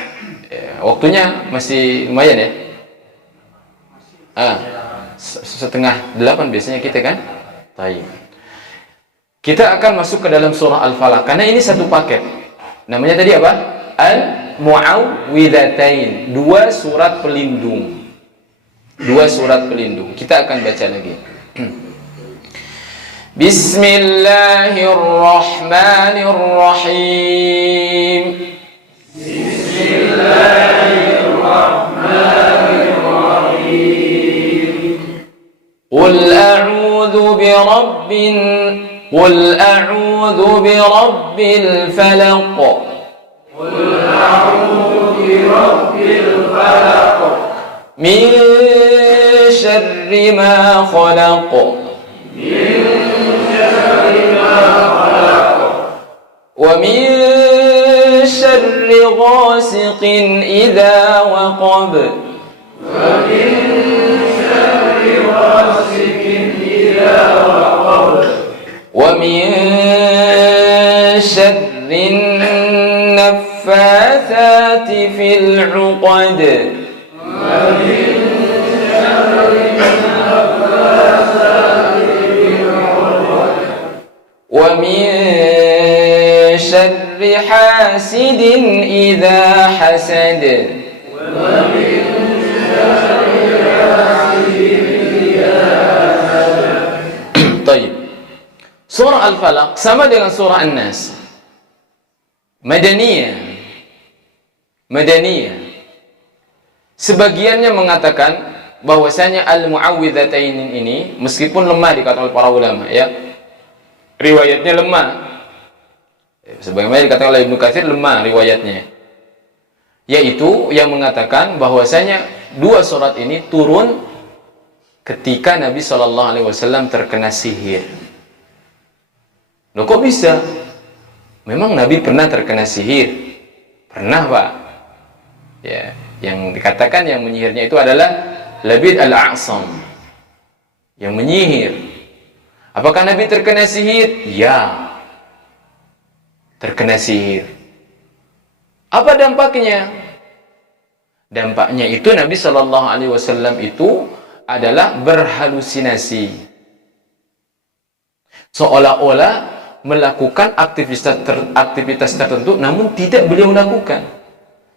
Ya, waktunya masih lumayan ya. Setengah 8 biasanya kita kan. Tayyib. Kita akan masuk ke dalam surah Al-Falaq karena ini satu paket. Namanya tadi apa? Al-Mu'awwidhatain, dua surat pelindung. Dua surat pelindung. Kita akan baca lagi. Bismillahirrahmanirrahim. Bismillahirrahmanirrahim. Qul a'udzu birabbil falaq. Qul a'udzu birabbil falaq. Min syarri ma khalaq. Min syarri ma khalaq. Wa min syarri ghasiqin idza waqab. Wa min syarri ghasiqin idza waqab. Wa min syarri naffatsati fil 'uqad. Wa min syarri hasidin idza hasad. Baik. Surah Al-Falaq sama dengan surah An-Nas. Madaniyah. Sebagiannya mengatakan bahwasanya al-mu'awwidhatain ini meskipun lemah dikatakan oleh para ulama, ya. Riwayatnya lemah. Sebagaimana dikatakan oleh Ibnu Katsir, lemah riwayatnya. Yaitu yang mengatakan bahwasanya dua surat ini turun ketika Nabi SAW terkena sihir. Loh, kok bisa? Memang Nabi pernah terkena sihir? Pernah, Pak. Ya, yang dikatakan yang menyihirnya itu adalah Labid al-A'sam, yang menyihir. Apakah Nabi terkena sihir? Ya, terkena sihir. Apa dampaknya? Dampaknya itu Nabi Shallallahu Alaihi Wasallam itu adalah berhalusinasi, seolah-olah melakukan aktivitas tertentu, namun tidak beliau lakukan.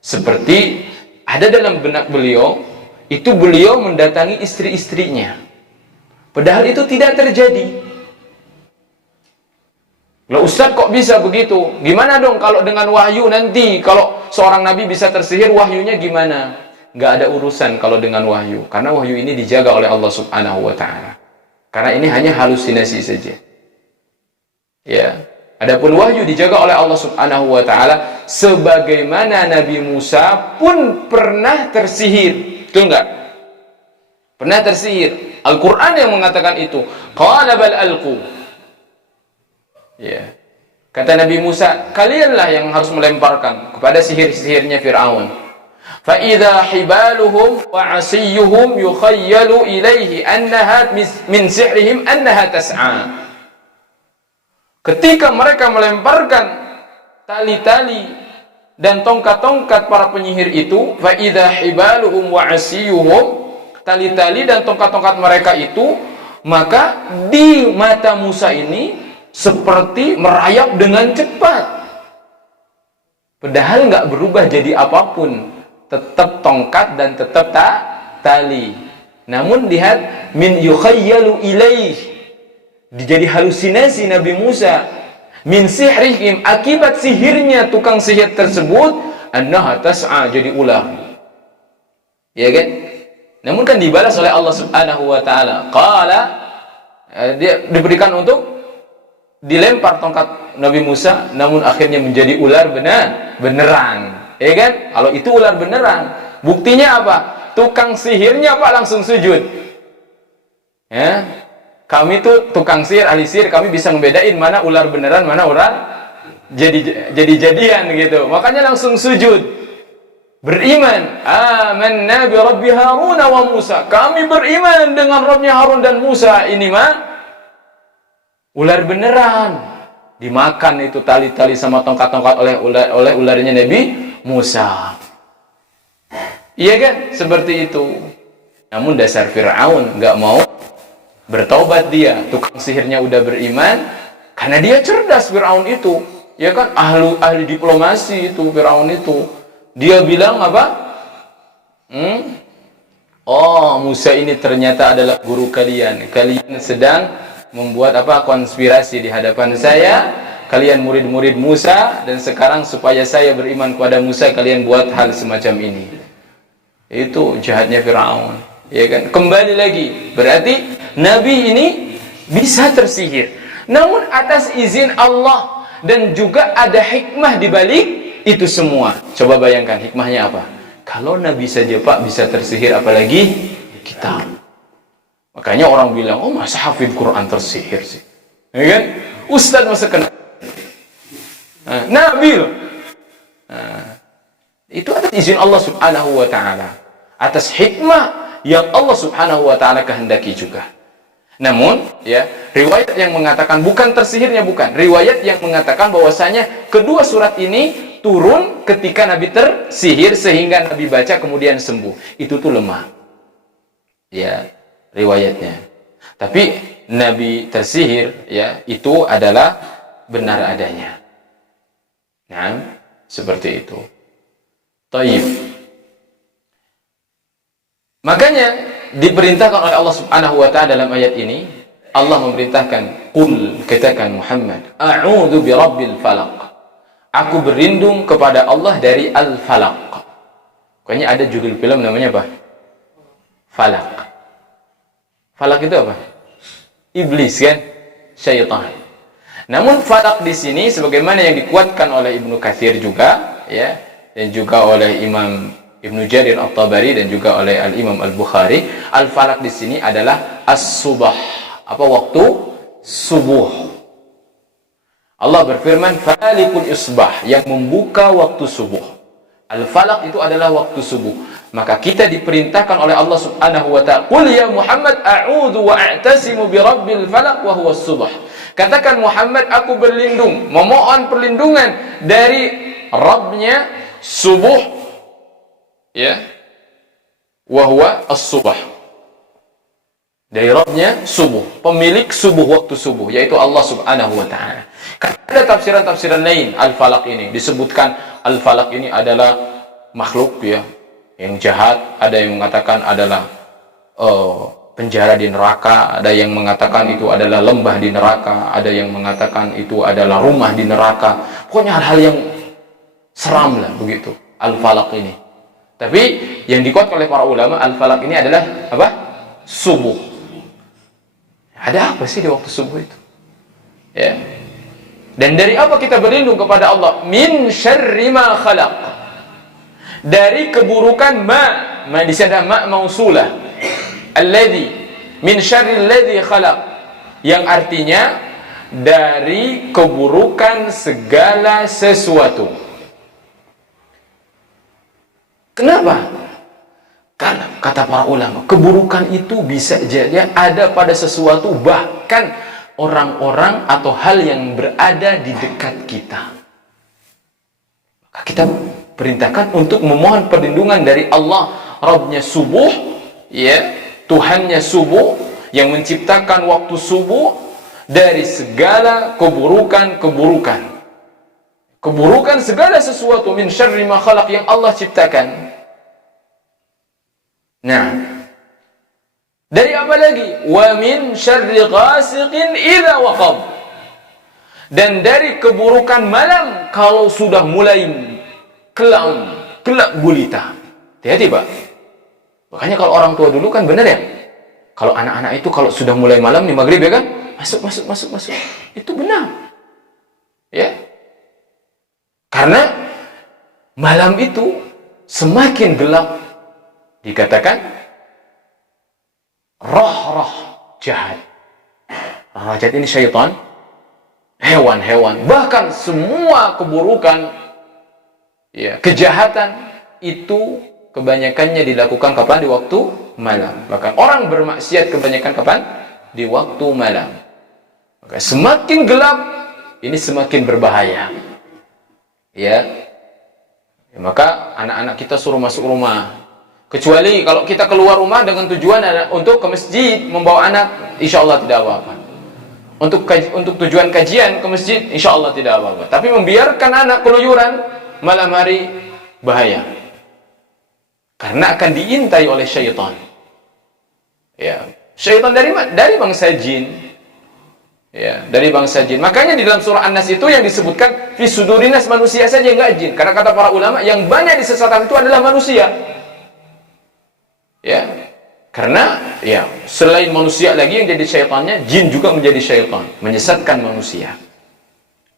Seperti ada dalam benak beliau, itu beliau mendatangi istri-istrinya, padahal itu tidak terjadi. Loh Ustaz, kok bisa begitu? Gimana dong kalau dengan wahyu nanti? Kalau seorang nabi bisa tersihir, wahyunya gimana? Nggak ada urusan kalau dengan wahyu. Karena wahyu ini dijaga oleh Allah Subhanahu wa Ta'ala. Karena ini hanya halusinasi saja. Ya. Adapun wahyu dijaga oleh Allah Subhanahu wa Ta'ala, sebagaimana Nabi Musa pun pernah tersihir. Betul nggak? Pernah tersihir. Al-Quran yang mengatakan itu. Qala bal alqu. Ya. Kata Nabi Musa, kalianlah yang harus melemparkan kepada sihir-sihirnya Fir'aun. Fa idza hibaluhum wa 'asiyuhum yukhayyalu ilaihi annaha min sihrihim annaha tas'a. Ketika mereka melemparkan tali-tali dan tongkat-tongkat para penyihir itu, fa idza hibaluhum wa 'asiyuhum, tali-tali dan tongkat-tongkat mereka itu, maka di mata Musa ini seperti merayap dengan cepat. Padahal nggak berubah jadi apapun, tetap tongkat dan tetap tali. Namun lihat, min yukhayyalu ilaih, jadi halusinasi Nabi Musa, min sihrihim, akibat sihirnya tukang sihir tersebut, annaha tas'a, jadi ular. Ya kan? Namun kan dibalas oleh Allah Subhanahu wa Ta'ala. Qala, dia diberikan untuk dilempar tongkat Nabi Musa, namun akhirnya menjadi ular beneran. Ya kan? Kalau itu ular beneran, buktinya apa? Tukang sihirnya apa? Langsung sujud. Ya, kami tuh tukang sihir, ahli sihir, kami bisa membedain mana ular beneran, mana ular jadi-jadian gitu. Makanya langsung sujud. Beriman, amanna bi rabbi Harun wa Musa. Kami beriman dengan Rabbnya Harun dan Musa. Ini mah ular beneran. Dimakan itu tali-tali sama tongkat-tongkat oleh ularnya Nabi Musa. Iya kan? Seperti itu. Namun dasar Fir'aun nggak mau bertaubat dia. Tukang sihirnya udah beriman, karena dia cerdas Fir'aun itu. Ya kan? Ahli diplomasi itu Fir'aun itu. Dia bilang apa? Oh, Musa ini ternyata adalah guru kalian. Kalian sedang membuat apa? Konspirasi di hadapan saya. Kalian murid-murid Musa, dan sekarang supaya saya beriman kepada Musa, kalian buat hal semacam ini. Itu jahatnya Fir'aun. Ya kan? Kembali lagi, berarti Nabi ini bisa tersihir, namun atas izin Allah, dan juga ada hikmah di balik itu semua. Coba bayangkan hikmahnya apa? Kalau Nabi saja Pak bisa tersihir, apalagi kita. Makanya orang bilang, oh masa hafid Quran tersihir sih? Ya kan? Ustadz masa kena? Nabi loh. Itu atas izin Allah Subhanahu wa Ta'ala, atas hikmah yang Allah Subhanahu wa Ta'ala kehendaki juga. Namun ya, riwayat yang mengatakan bukan tersihirnya, bukan. Riwayat yang mengatakan bahwasanya kedua surat ini turun ketika Nabi tersihir sehingga Nabi baca kemudian sembuh. Itu tuh lemah. Ya, riwayatnya. Tapi Nabi tersihir ya, itu adalah benar adanya. Nah, seperti itu. Taib. Makanya diperintahkan oleh Allah Subhanahu wa Ta'ala dalam ayat ini, Allah memerintahkan, qul, katakan Muhammad, a'udzu birabbil falaq. Aku berlindung kepada Allah dari al-falaq. Kayaknya ada judul film namanya apa? Falaq. Falaq itu apa? Iblis kan? Syaitan. Namun falaq di sini sebagaimana yang dikuatkan oleh Ibnu Katsir juga, ya, dan juga oleh Imam Ibnu Jarir At-Tabari dan juga oleh Al-Imam Al-Bukhari, al-falaq di sini adalah as-subah. Apa? Waktu subuh. Allah berfirman, falikul isbah, yang membuka waktu subuh. Al-falaq itu adalah waktu subuh. Maka kita diperintahkan oleh Allah Subhanahu wa Ta'ala, qul ya Muhammad a'udzu wa a'tasimu bi rabbil falaq wa huwa as-subh. Katakan Muhammad, aku berlindung, memohon perlindungan dari Rabbnya subuh, ya, wahwa as-subah. Dari Rabbnya subuh, pemilik subuh, waktu subuh, yaitu Allah Subhanahu wa ta'ala. Ada tafsiran-tafsiran lain al-falaq ini, disebutkan al-falaq ini adalah makhluk, ya, yang jahat. Ada yang mengatakan adalah penjara di neraka, ada yang mengatakan itu adalah lembah di neraka, ada yang mengatakan itu adalah rumah di neraka. Pokoknya hal-hal yang seram lah begitu al-falaq ini. Tapi yang dikuatkan oleh para ulama, al-falaq ini adalah apa? Subuh. Ada apa sih di waktu subuh itu? Ya. Dan dari apa kita berlindung kepada Allah? Min syarri ma khalaq. Dari keburukan ma di sini ada ma mausulah. Alladhi, min syarri alladhi khalaq. Yang artinya dari keburukan segala sesuatu. Kenapa? Karena kata para ulama, keburukan itu bisa jadi ada pada sesuatu, bahkan orang-orang atau hal yang berada di dekat kita. Maka kita perintahkan untuk memohon perlindungan dari Allah, Rabbnya subuh, ya, Tuhannya subuh, yang menciptakan waktu subuh, dari segala keburukan-keburukan. Keburukan segala sesuatu, min syarri ma khalaq, yang Allah ciptakan. Nah, dari apa lagi? Wa min syarri ghasiqin idza waqab. Dan dari keburukan malam kalau sudah mulai kelam, gelap gulita. Hati-hati, Pak. Makanya kalau orang tua dulu kan benar ya. Kalau anak-anak itu kalau sudah mulai malam nih maghrib ya kan, masuk. Itu benar. Ya. Karena malam itu semakin gelap, dikatakan roh-roh jahat. Roh jahat ini syaitan, hewan-hewan, bahkan semua keburukan, ya, kejahatan itu kebanyakannya dilakukan kapan? Di waktu malam. Bahkan orang bermaksiat kebanyakan kapan? Di waktu malam. Maka semakin gelap ini semakin berbahaya. Ya. Maka anak-anak kita suruh masuk rumah. Kecuali kalau kita keluar rumah dengan tujuan untuk ke masjid membawa anak, insya Allah tidak apa-apa. Untuk tujuan kajian ke masjid, insya Allah tidak apa-apa. Tapi membiarkan anak keluyuran malam hari, bahaya. Karena akan diintai oleh syaitan. Ya, syaitan dari bangsa jin. Ya, dari bangsa jin. Makanya di dalam surah An-Nas itu yang disebutkan fi sudurinas, manusia saja, enggak jin. Karena kata para ulama yang banyak disesatkan itu adalah manusia. Ya, karena ya selain manusia lagi yang jadi syaitannya, jin juga menjadi syaitan, menyesatkan manusia.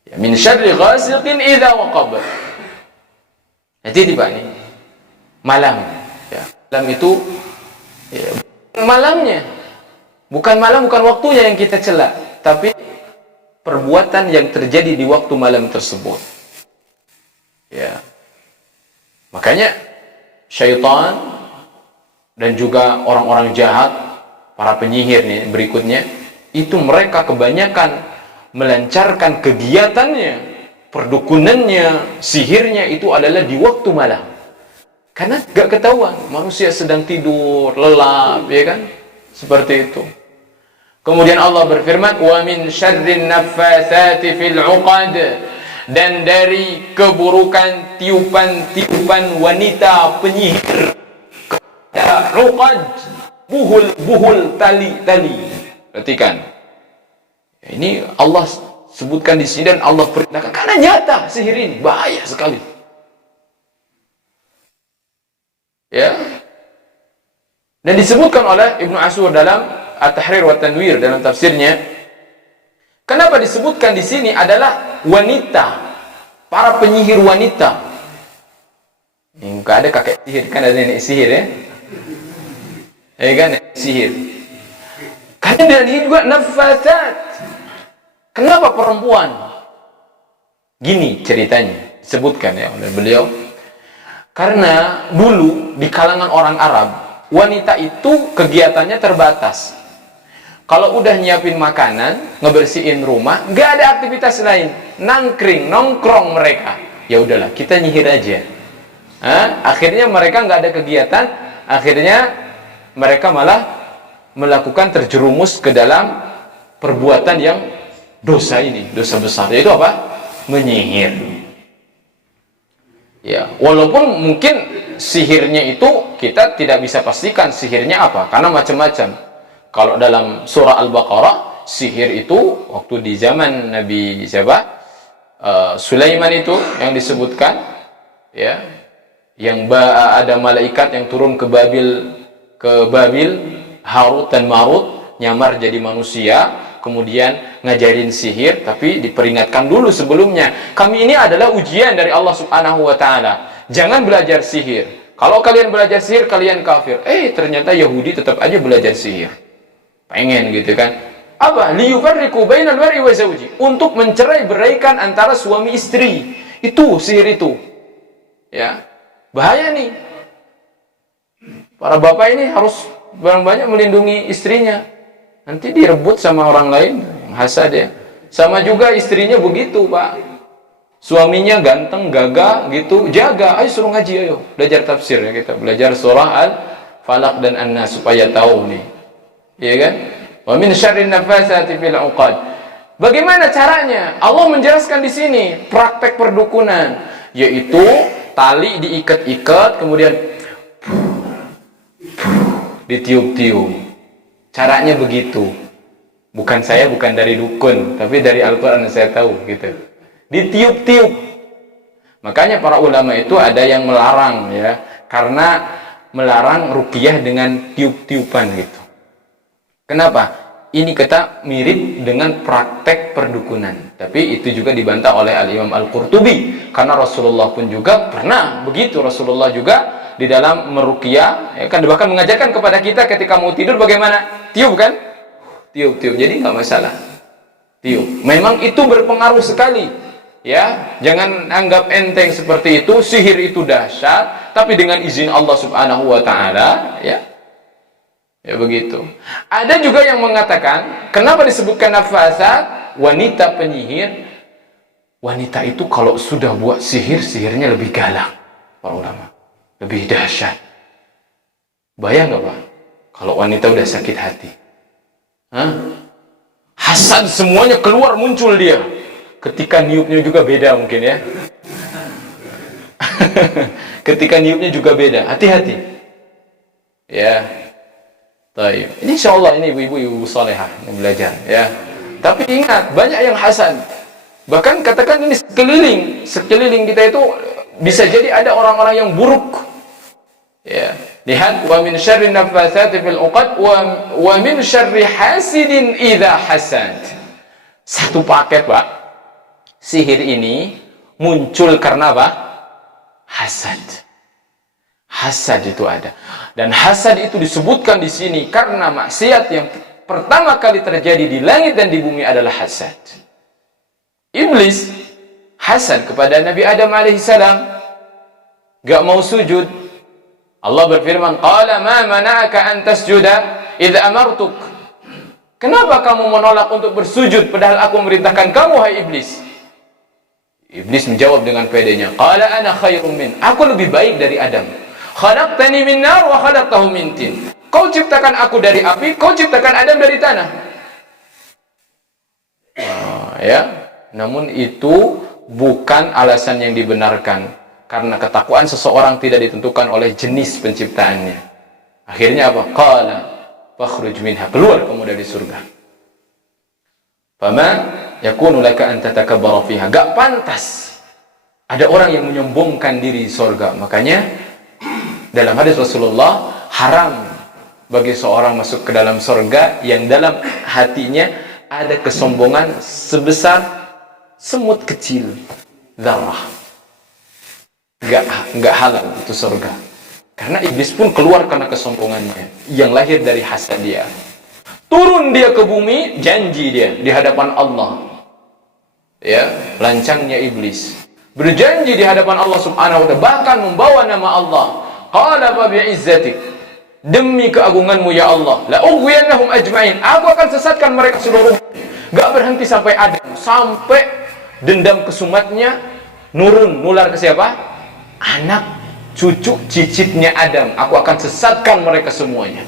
Ya, min syarri ghasiqin idza waqab. Jadi Pak ini malam, ya. Malam itu ya, malamnya bukan malam, bukan waktunya yang kita cela, tapi perbuatan yang terjadi di waktu malam tersebut. Ya. Makanya syaitan dan juga orang-orang jahat, para penyihir nih berikutnya, itu mereka kebanyakan melancarkan kegiatannya, perdukunannya, sihirnya itu adalah di waktu malam. Karena gak ketahuan, manusia sedang tidur, lelap, ya kan? Seperti itu. Kemudian Allah berfirman, wa min syarrin naffatsati fil 'uqad, dan dari keburukan tiupan-tiupan wanita penyihir. Uqad, buhul tali. Perhatikan. Ini Allah sebutkan di sini dan Allah perintahkan karena nyata sihir ini bahaya sekali. Ya. Dan disebutkan oleh Ibnu Ashur dalam At-Tahrir wa Tanwir dalam tafsirnya. Kenapa disebutkan di sini adalah wanita, para penyihir wanita. Enggak ada kakek sihir, kan ada nenek sihir ya. Kan sihir. Karena dia juga naffatsat. Kenapa perempuan? Gini ceritanya, disebutkan ya oleh beliau. Karena dulu di kalangan orang Arab, wanita itu kegiatannya terbatas. Kalau udah nyiapin makanan, ngebersihin rumah, nggak ada aktivitas lain. Nongkrong mereka. Ya udahlah, kita nyihir aja. Akhirnya mereka nggak ada kegiatan, akhirnya mereka malah melakukan terjerumus ke dalam perbuatan yang dosa ini, dosa besar, yaitu apa? Menyihir. Ya, walaupun mungkin sihirnya itu kita tidak bisa pastikan sihirnya apa, karena macam-macam. Kalau dalam surah Al-Baqarah, sihir itu waktu di zaman Nabi siapa? Sulaiman itu yang disebutkan, ya, yang ada malaikat yang turun ke Babil, Harut dan Marut, nyamar jadi manusia, kemudian ngajarin sihir, tapi diperingatkan dulu sebelumnya, kami ini adalah ujian dari Allah Subhanahu wa Ta'ala, jangan belajar sihir. Kalau kalian belajar sihir, kalian kafir. Ternyata Yahudi tetap aja belajar sihir, pengen gitu kan. Apa? Liyufarriqu bainal mar'i wa zawji, untuk mencerai-beraikan antara suami istri. Itu sihir itu. Ya. Bahaya nih. Para bapak ini harus banyak melindungi istrinya. Nanti direbut sama orang lain, hasad ya. Sama juga istrinya begitu, Pak. Suaminya ganteng, gagah gitu, jaga. Ayo suruh ngaji, ayo. Belajar tafsir ya kita. Belajar surah Al-Falaq dan An-Nas supaya tahu nih. Iya kan? Wa min syarrin nafasati fil 'uqad. Bagaimana caranya? Allah menjelaskan di sini praktek perdukunan, yaitu tali diikat-ikat kemudian ditiup-tiup. Caranya begitu. Bukan dari dukun, tapi dari Al-Qur'an saya tahu gitu. Ditiup-tiup. Makanya para ulama itu ada yang melarang ya, karena melarang ruqyah dengan tiup-tiupan gitu. Kenapa? Ini kata mirip dengan praktek perdukunan. Tapi itu juga dibantah oleh Al-Imam Al-Qurtubi. Karena Rasulullah pun juga pernah begitu. Rasulullah juga di dalam meruqyah, ya kan, bahkan mengajarkan kepada kita ketika mau tidur bagaimana? Tiup kan? Tiup-tiup. Jadi nggak masalah. Tiup. Memang itu berpengaruh sekali. Ya, jangan anggap enteng seperti itu. Sihir itu dahsyat, tapi dengan izin Allah Subhanahu wa Ta'ala, ya. Ya begitu. Ada juga yang mengatakan, kenapa disebutkan nafasat? Wanita penyihir. Wanita itu kalau sudah buat sihir, sihirnya lebih galak, para ulama. Lebih dahsyat. Bayang gak, Pak? Kalau wanita udah sakit hati. Hasad semuanya keluar, muncul dia. Ketika niupnya juga beda mungkin ya. Ketika niupnya juga beda. Hati-hati. Ya. Taib. Ini insyaallah ini ibu-ibu salehah yang belajar ya. Tapi ingat, banyak yang hasad. Bahkan katakan ini sekeliling kita itu bisa jadi ada orang-orang yang buruk. Ya. Lihat, wa min syarri nafatsati fil 'uqad wa min syarri hasidin idza hasad. Satu paket, Pak. Sihir ini muncul karena apa? Hasad. Hasad itu ada. Dan hasad itu disebutkan di sini karena maksiat yang pertama kali terjadi di langit dan di bumi adalah hasad. Iblis hasad kepada Nabi Adam alaihissalam, gak mau sujud. Allah berfirman, qala ma mana'aka an tasjuda idh amartuk. Kenapa kamu menolak untuk bersujud padahal aku memerintahkan kamu, hai iblis? Iblis menjawab dengan pedenya, qala ana khairum min, aku lebih baik dari Adam. Khalaqtani min nar wa khalaqtahu min tin. Kau ciptakan aku dari api, kau ciptakan Adam dari tanah. Ya, namun itu bukan alasan yang dibenarkan, karena ketakwaan seseorang tidak ditentukan oleh jenis penciptaannya. Akhirnya apa? Qala fakhruj minha, keluar kamu dari surga. Fama yakunu laka an tatakabbara fiha. Gak pantas ada orang yang menyombongkan diri di surga. Makanya dalam hadis Rasulullah, haram bagi seorang masuk ke dalam surga yang dalam hatinya ada kesombongan sebesar semut kecil, zarah. Enggak halal itu surga. Karena iblis pun keluar karena kesombongannya yang lahir dari hasad dia. Turun dia ke bumi, janji dia di hadapan Allah. Ya, lancangnya iblis. Berjanji di hadapan Allah Subhanahu wa Ta'ala, bahkan membawa nama Allah. Qala fa bi'izzatik, demi keagunganmu ya Allah, la ughwiyannahum ajma'in, aku akan sesatkan mereka seluruhnya. Gak berhenti sampai Adam, sampai dendam kesumatnya nular ke siapa? Anak cucu cicitnya Adam, aku akan sesatkan mereka semuanya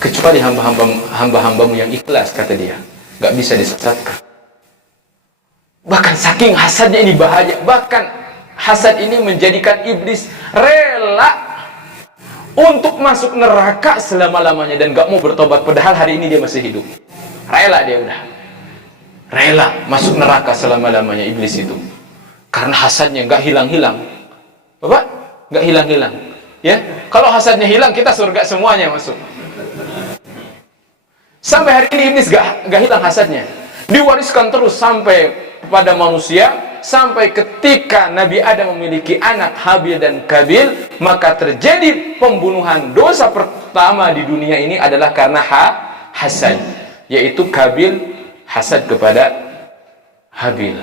kecuali hamba-hambamu yang ikhlas, kata dia, nggak bisa disesatkan. Bahkan saking hasadnya ini bahaya, bahkan hasad ini menjadikan iblis rela untuk masuk neraka selama-lamanya dan gak mau bertobat, padahal hari ini dia masih hidup. Rela, dia udah rela masuk neraka selama-lamanya iblis itu, karena hasadnya gak hilang-hilang. Bapak, gak hilang-hilang ya. Kalau hasadnya hilang, kita surga semuanya masuk. Sampai hari ini iblis gak hilang hasadnya, diwariskan terus sampai pada manusia. Sampai ketika Nabi Adam memiliki anak Habil dan Kabil, maka terjadi pembunuhan. Dosa pertama di dunia ini adalah karena hasad, yaitu Kabil hasad kepada Habil,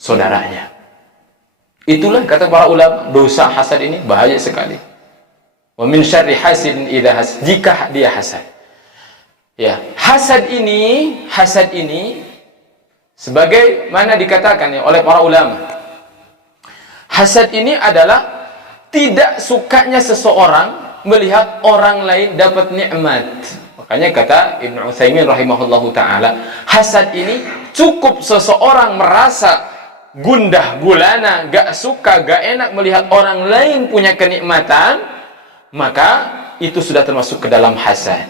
saudaranya. Itulah kata para ulama, dosa hasad ini bahaya sekali. Wa min syarri hasidin idza hasad, jika dia hasad. Ya, hasad ini sebagaimana dikatakan ya oleh para ulama, hasad ini adalah tidak sukanya seseorang melihat orang lain dapat nikmat. Makanya kata Ibnu Utsaimin rahimahullahu taala, hasad ini cukup seseorang merasa gundah gulana, gak suka, gak enak melihat orang lain punya kenikmatan, maka itu sudah termasuk ke dalam hasad.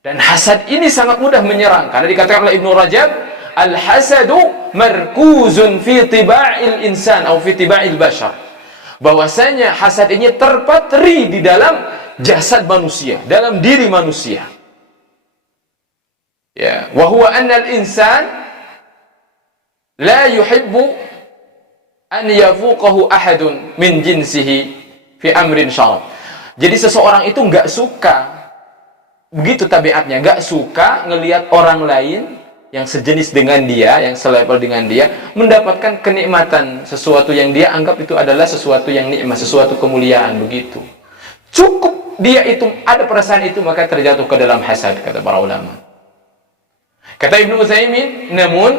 Dan hasad ini sangat mudah menyerang, karena dikatakan oleh Ibnu Rajab, al-hasadu markuzun fi tiba'il insan atau fi tiba'il bashar, bahwasanya hasad ini terpatri di dalam jasad manusia, dalam diri manusia. Ya, wa huwa anna al-insan la yuhibbu an yafuqahu ahadun min jinsihi fi amrin syarab. Jadi seseorang itu enggak suka, begitu tabiatnya, enggak suka ngelihat orang lain yang sejenis dengan dia, yang selevel dengan dia, mendapatkan kenikmatan, sesuatu yang dia anggap itu adalah sesuatu yang nikmat, sesuatu kemuliaan, begitu. Cukup dia itu ada perasaan itu, maka terjatuh ke dalam hasad, kata para ulama. Kata Ibnu Utsaimin, namun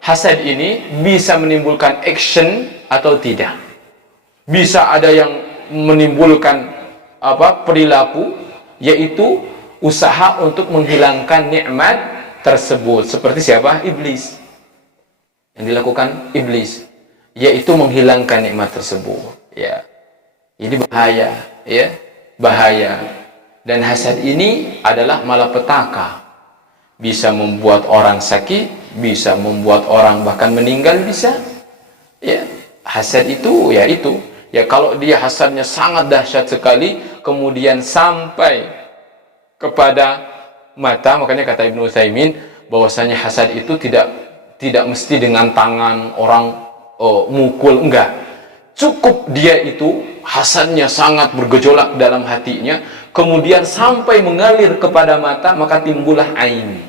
hasad ini bisa menimbulkan action atau tidak. Bisa ada yang menimbulkan perilaku, yaitu usaha untuk menghilangkan nikmat tersebut. Seperti siapa? Iblis. Yang dilakukan iblis, yaitu menghilangkan nikmat tersebut. Ya, ini bahaya, ya, bahaya. Dan hasad ini adalah malapetaka, bisa membuat orang sakit, bisa membuat orang bahkan meninggal, bisa. Ya, hasad itu, ya itu. Ya, kalau dia hasadnya sangat dahsyat sekali, kemudian sampai kepada mata, makanya kata Ibnu Utsaimin bahwasanya hasad itu tidak mesti dengan tangan orang mukul, enggak. Cukup dia itu hasadnya sangat bergejolak dalam hatinya, kemudian sampai mengalir kepada mata, maka timbullah ain.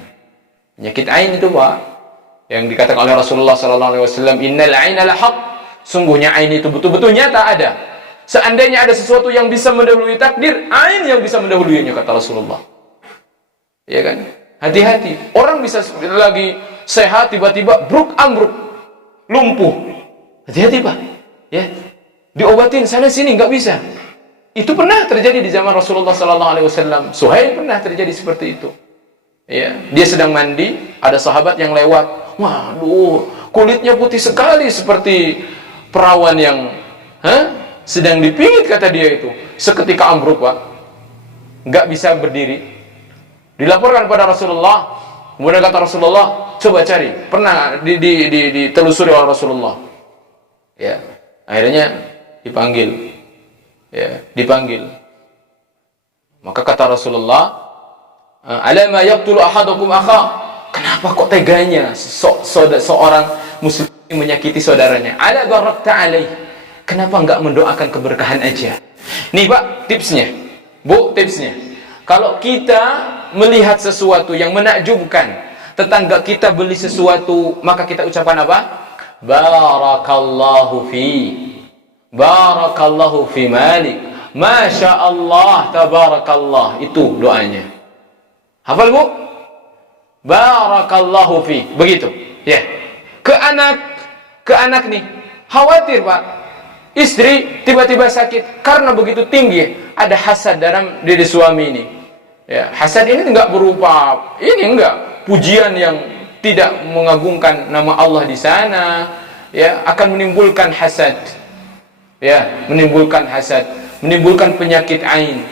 Penyakit ain itu, Pak, yang dikatakan oleh Rasulullah sallallahu alaihi wasallam, innal aina lahaq, sungguhnya ain itu betul-betul nyata ada. Seandainya ada sesuatu yang bisa mendahului takdir, ain yang bisa mendahuluinya, kata Rasulullah. Ya kan? Hati-hati. Orang bisa lagi sehat, tiba-tiba ambruk, lumpuh. Hati-hati, Pak. Ya. Diobatin sana sini nggak bisa. Itu pernah terjadi di zaman Rasulullah sallallahu alaihi wasallam. Suhail pernah terjadi seperti itu. Ya, dia sedang mandi, ada sahabat yang lewat. Waduh, kulitnya putih sekali seperti perawan yang sedang dipingit, kata dia itu. Seketika ambruk, Pak. Nggak bisa berdiri. Dilaporkan kepada Rasulullah, kemudian kata Rasulullah, coba cari. Pernah ditelusuri oleh Rasulullah. Ya, akhirnya dipanggil. Ya, dipanggil. Maka kata Rasulullah, alama yaqtulu ahadukum akha, kenapa kok teganya seorang muslim menyakiti saudaranya? Ala barakta alaih, kenapa enggak mendoakan keberkahan aja? Nih, Pak, tipsnya. Bu, tipsnya. Kalau kita melihat sesuatu yang menakjubkan, tetangga kita beli sesuatu, maka kita ucapan apa? Barakallahu fi, barakallahu fi malik, masya Allah, tabarakallah. Itu doanya. Hafal, Bu? Barakallahu fi, begitu. Ya. Ke anak nih, khawatir, Pak. Istri tiba-tiba sakit karena begitu tinggi ada hasad dalam diri suami ini. Ya, hasad ini enggak berupa pujian yang tidak mengagungkan nama Allah di sana, ya, akan menimbulkan hasad. Ya, menimbulkan hasad, menimbulkan penyakit ain.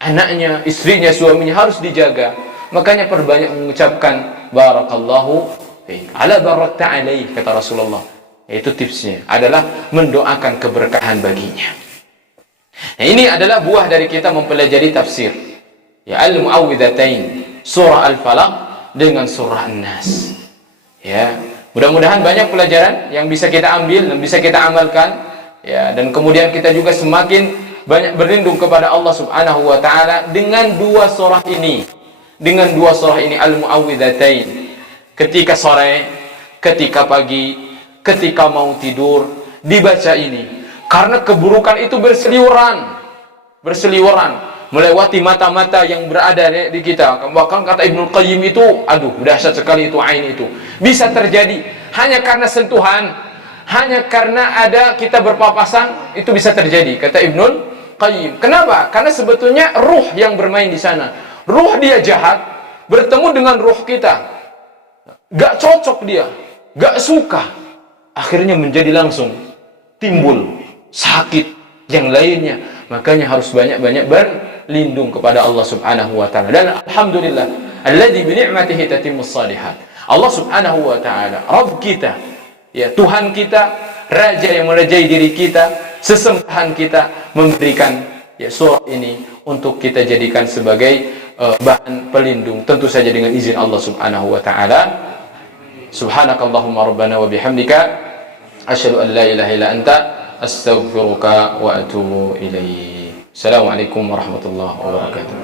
Anaknya, istrinya, suaminya harus dijaga. Makanya perbanyak mengucapkan barakallahu fi ala barakta alaih, kata Rasulullah. Itu tipsnya adalah mendoakan keberkahan baginya. Nah, ini adalah buah dari kita mempelajari tafsir. Ya, al-muawwidzatain, surah Al-Falaq dengan surah An-Nas. Ya, mudah-mudahan banyak pelajaran yang bisa kita ambil dan bisa kita amalkan. Ya, dan kemudian kita juga semakin banyak berlindung kepada Allah Subhanahu wa taala dengan dua surah ini. Dengan dua surah ini al-muawwidzatain. Ketika sore, ketika pagi, ketika mau tidur dibaca ini. Karena keburukan itu berseliweran melewati mata-mata yang berada di kita. Bahkan kata Ibnu Qayyim itu, aduh, dahsyat sekali itu ain itu. Bisa terjadi hanya karena sentuhan, hanya karena ada kita berpapasan, itu bisa terjadi, kata Ibnu Qayyim. Kenapa? Karena sebetulnya ruh yang bermain di sana. Ruh dia jahat bertemu dengan ruh kita. Gak cocok dia, gak suka. Akhirnya menjadi langsung timbul sakit yang lainnya. Makanya harus banyak-banyak berlindung kepada Allah Subhanahu wa taala. Dan alhamdulillah, alladzi bi ni'matihi tatimmus shalihat. Allah Subhanahu wa taala, Rabb kita, ya, Tuhan kita, raja yang merajai diri kita, sesembahan kita, memberikan ya surah ini untuk kita jadikan sebagai bahan pelindung, tentu saja dengan izin Allah Subhanahu wa taala. Subhanakallahumma rabbana wa bihamdika asyhadu an la ilaha illa anta astaghfiruka wa atubu ilaik. Assalamualaikum warahmatullahi wabarakatuh.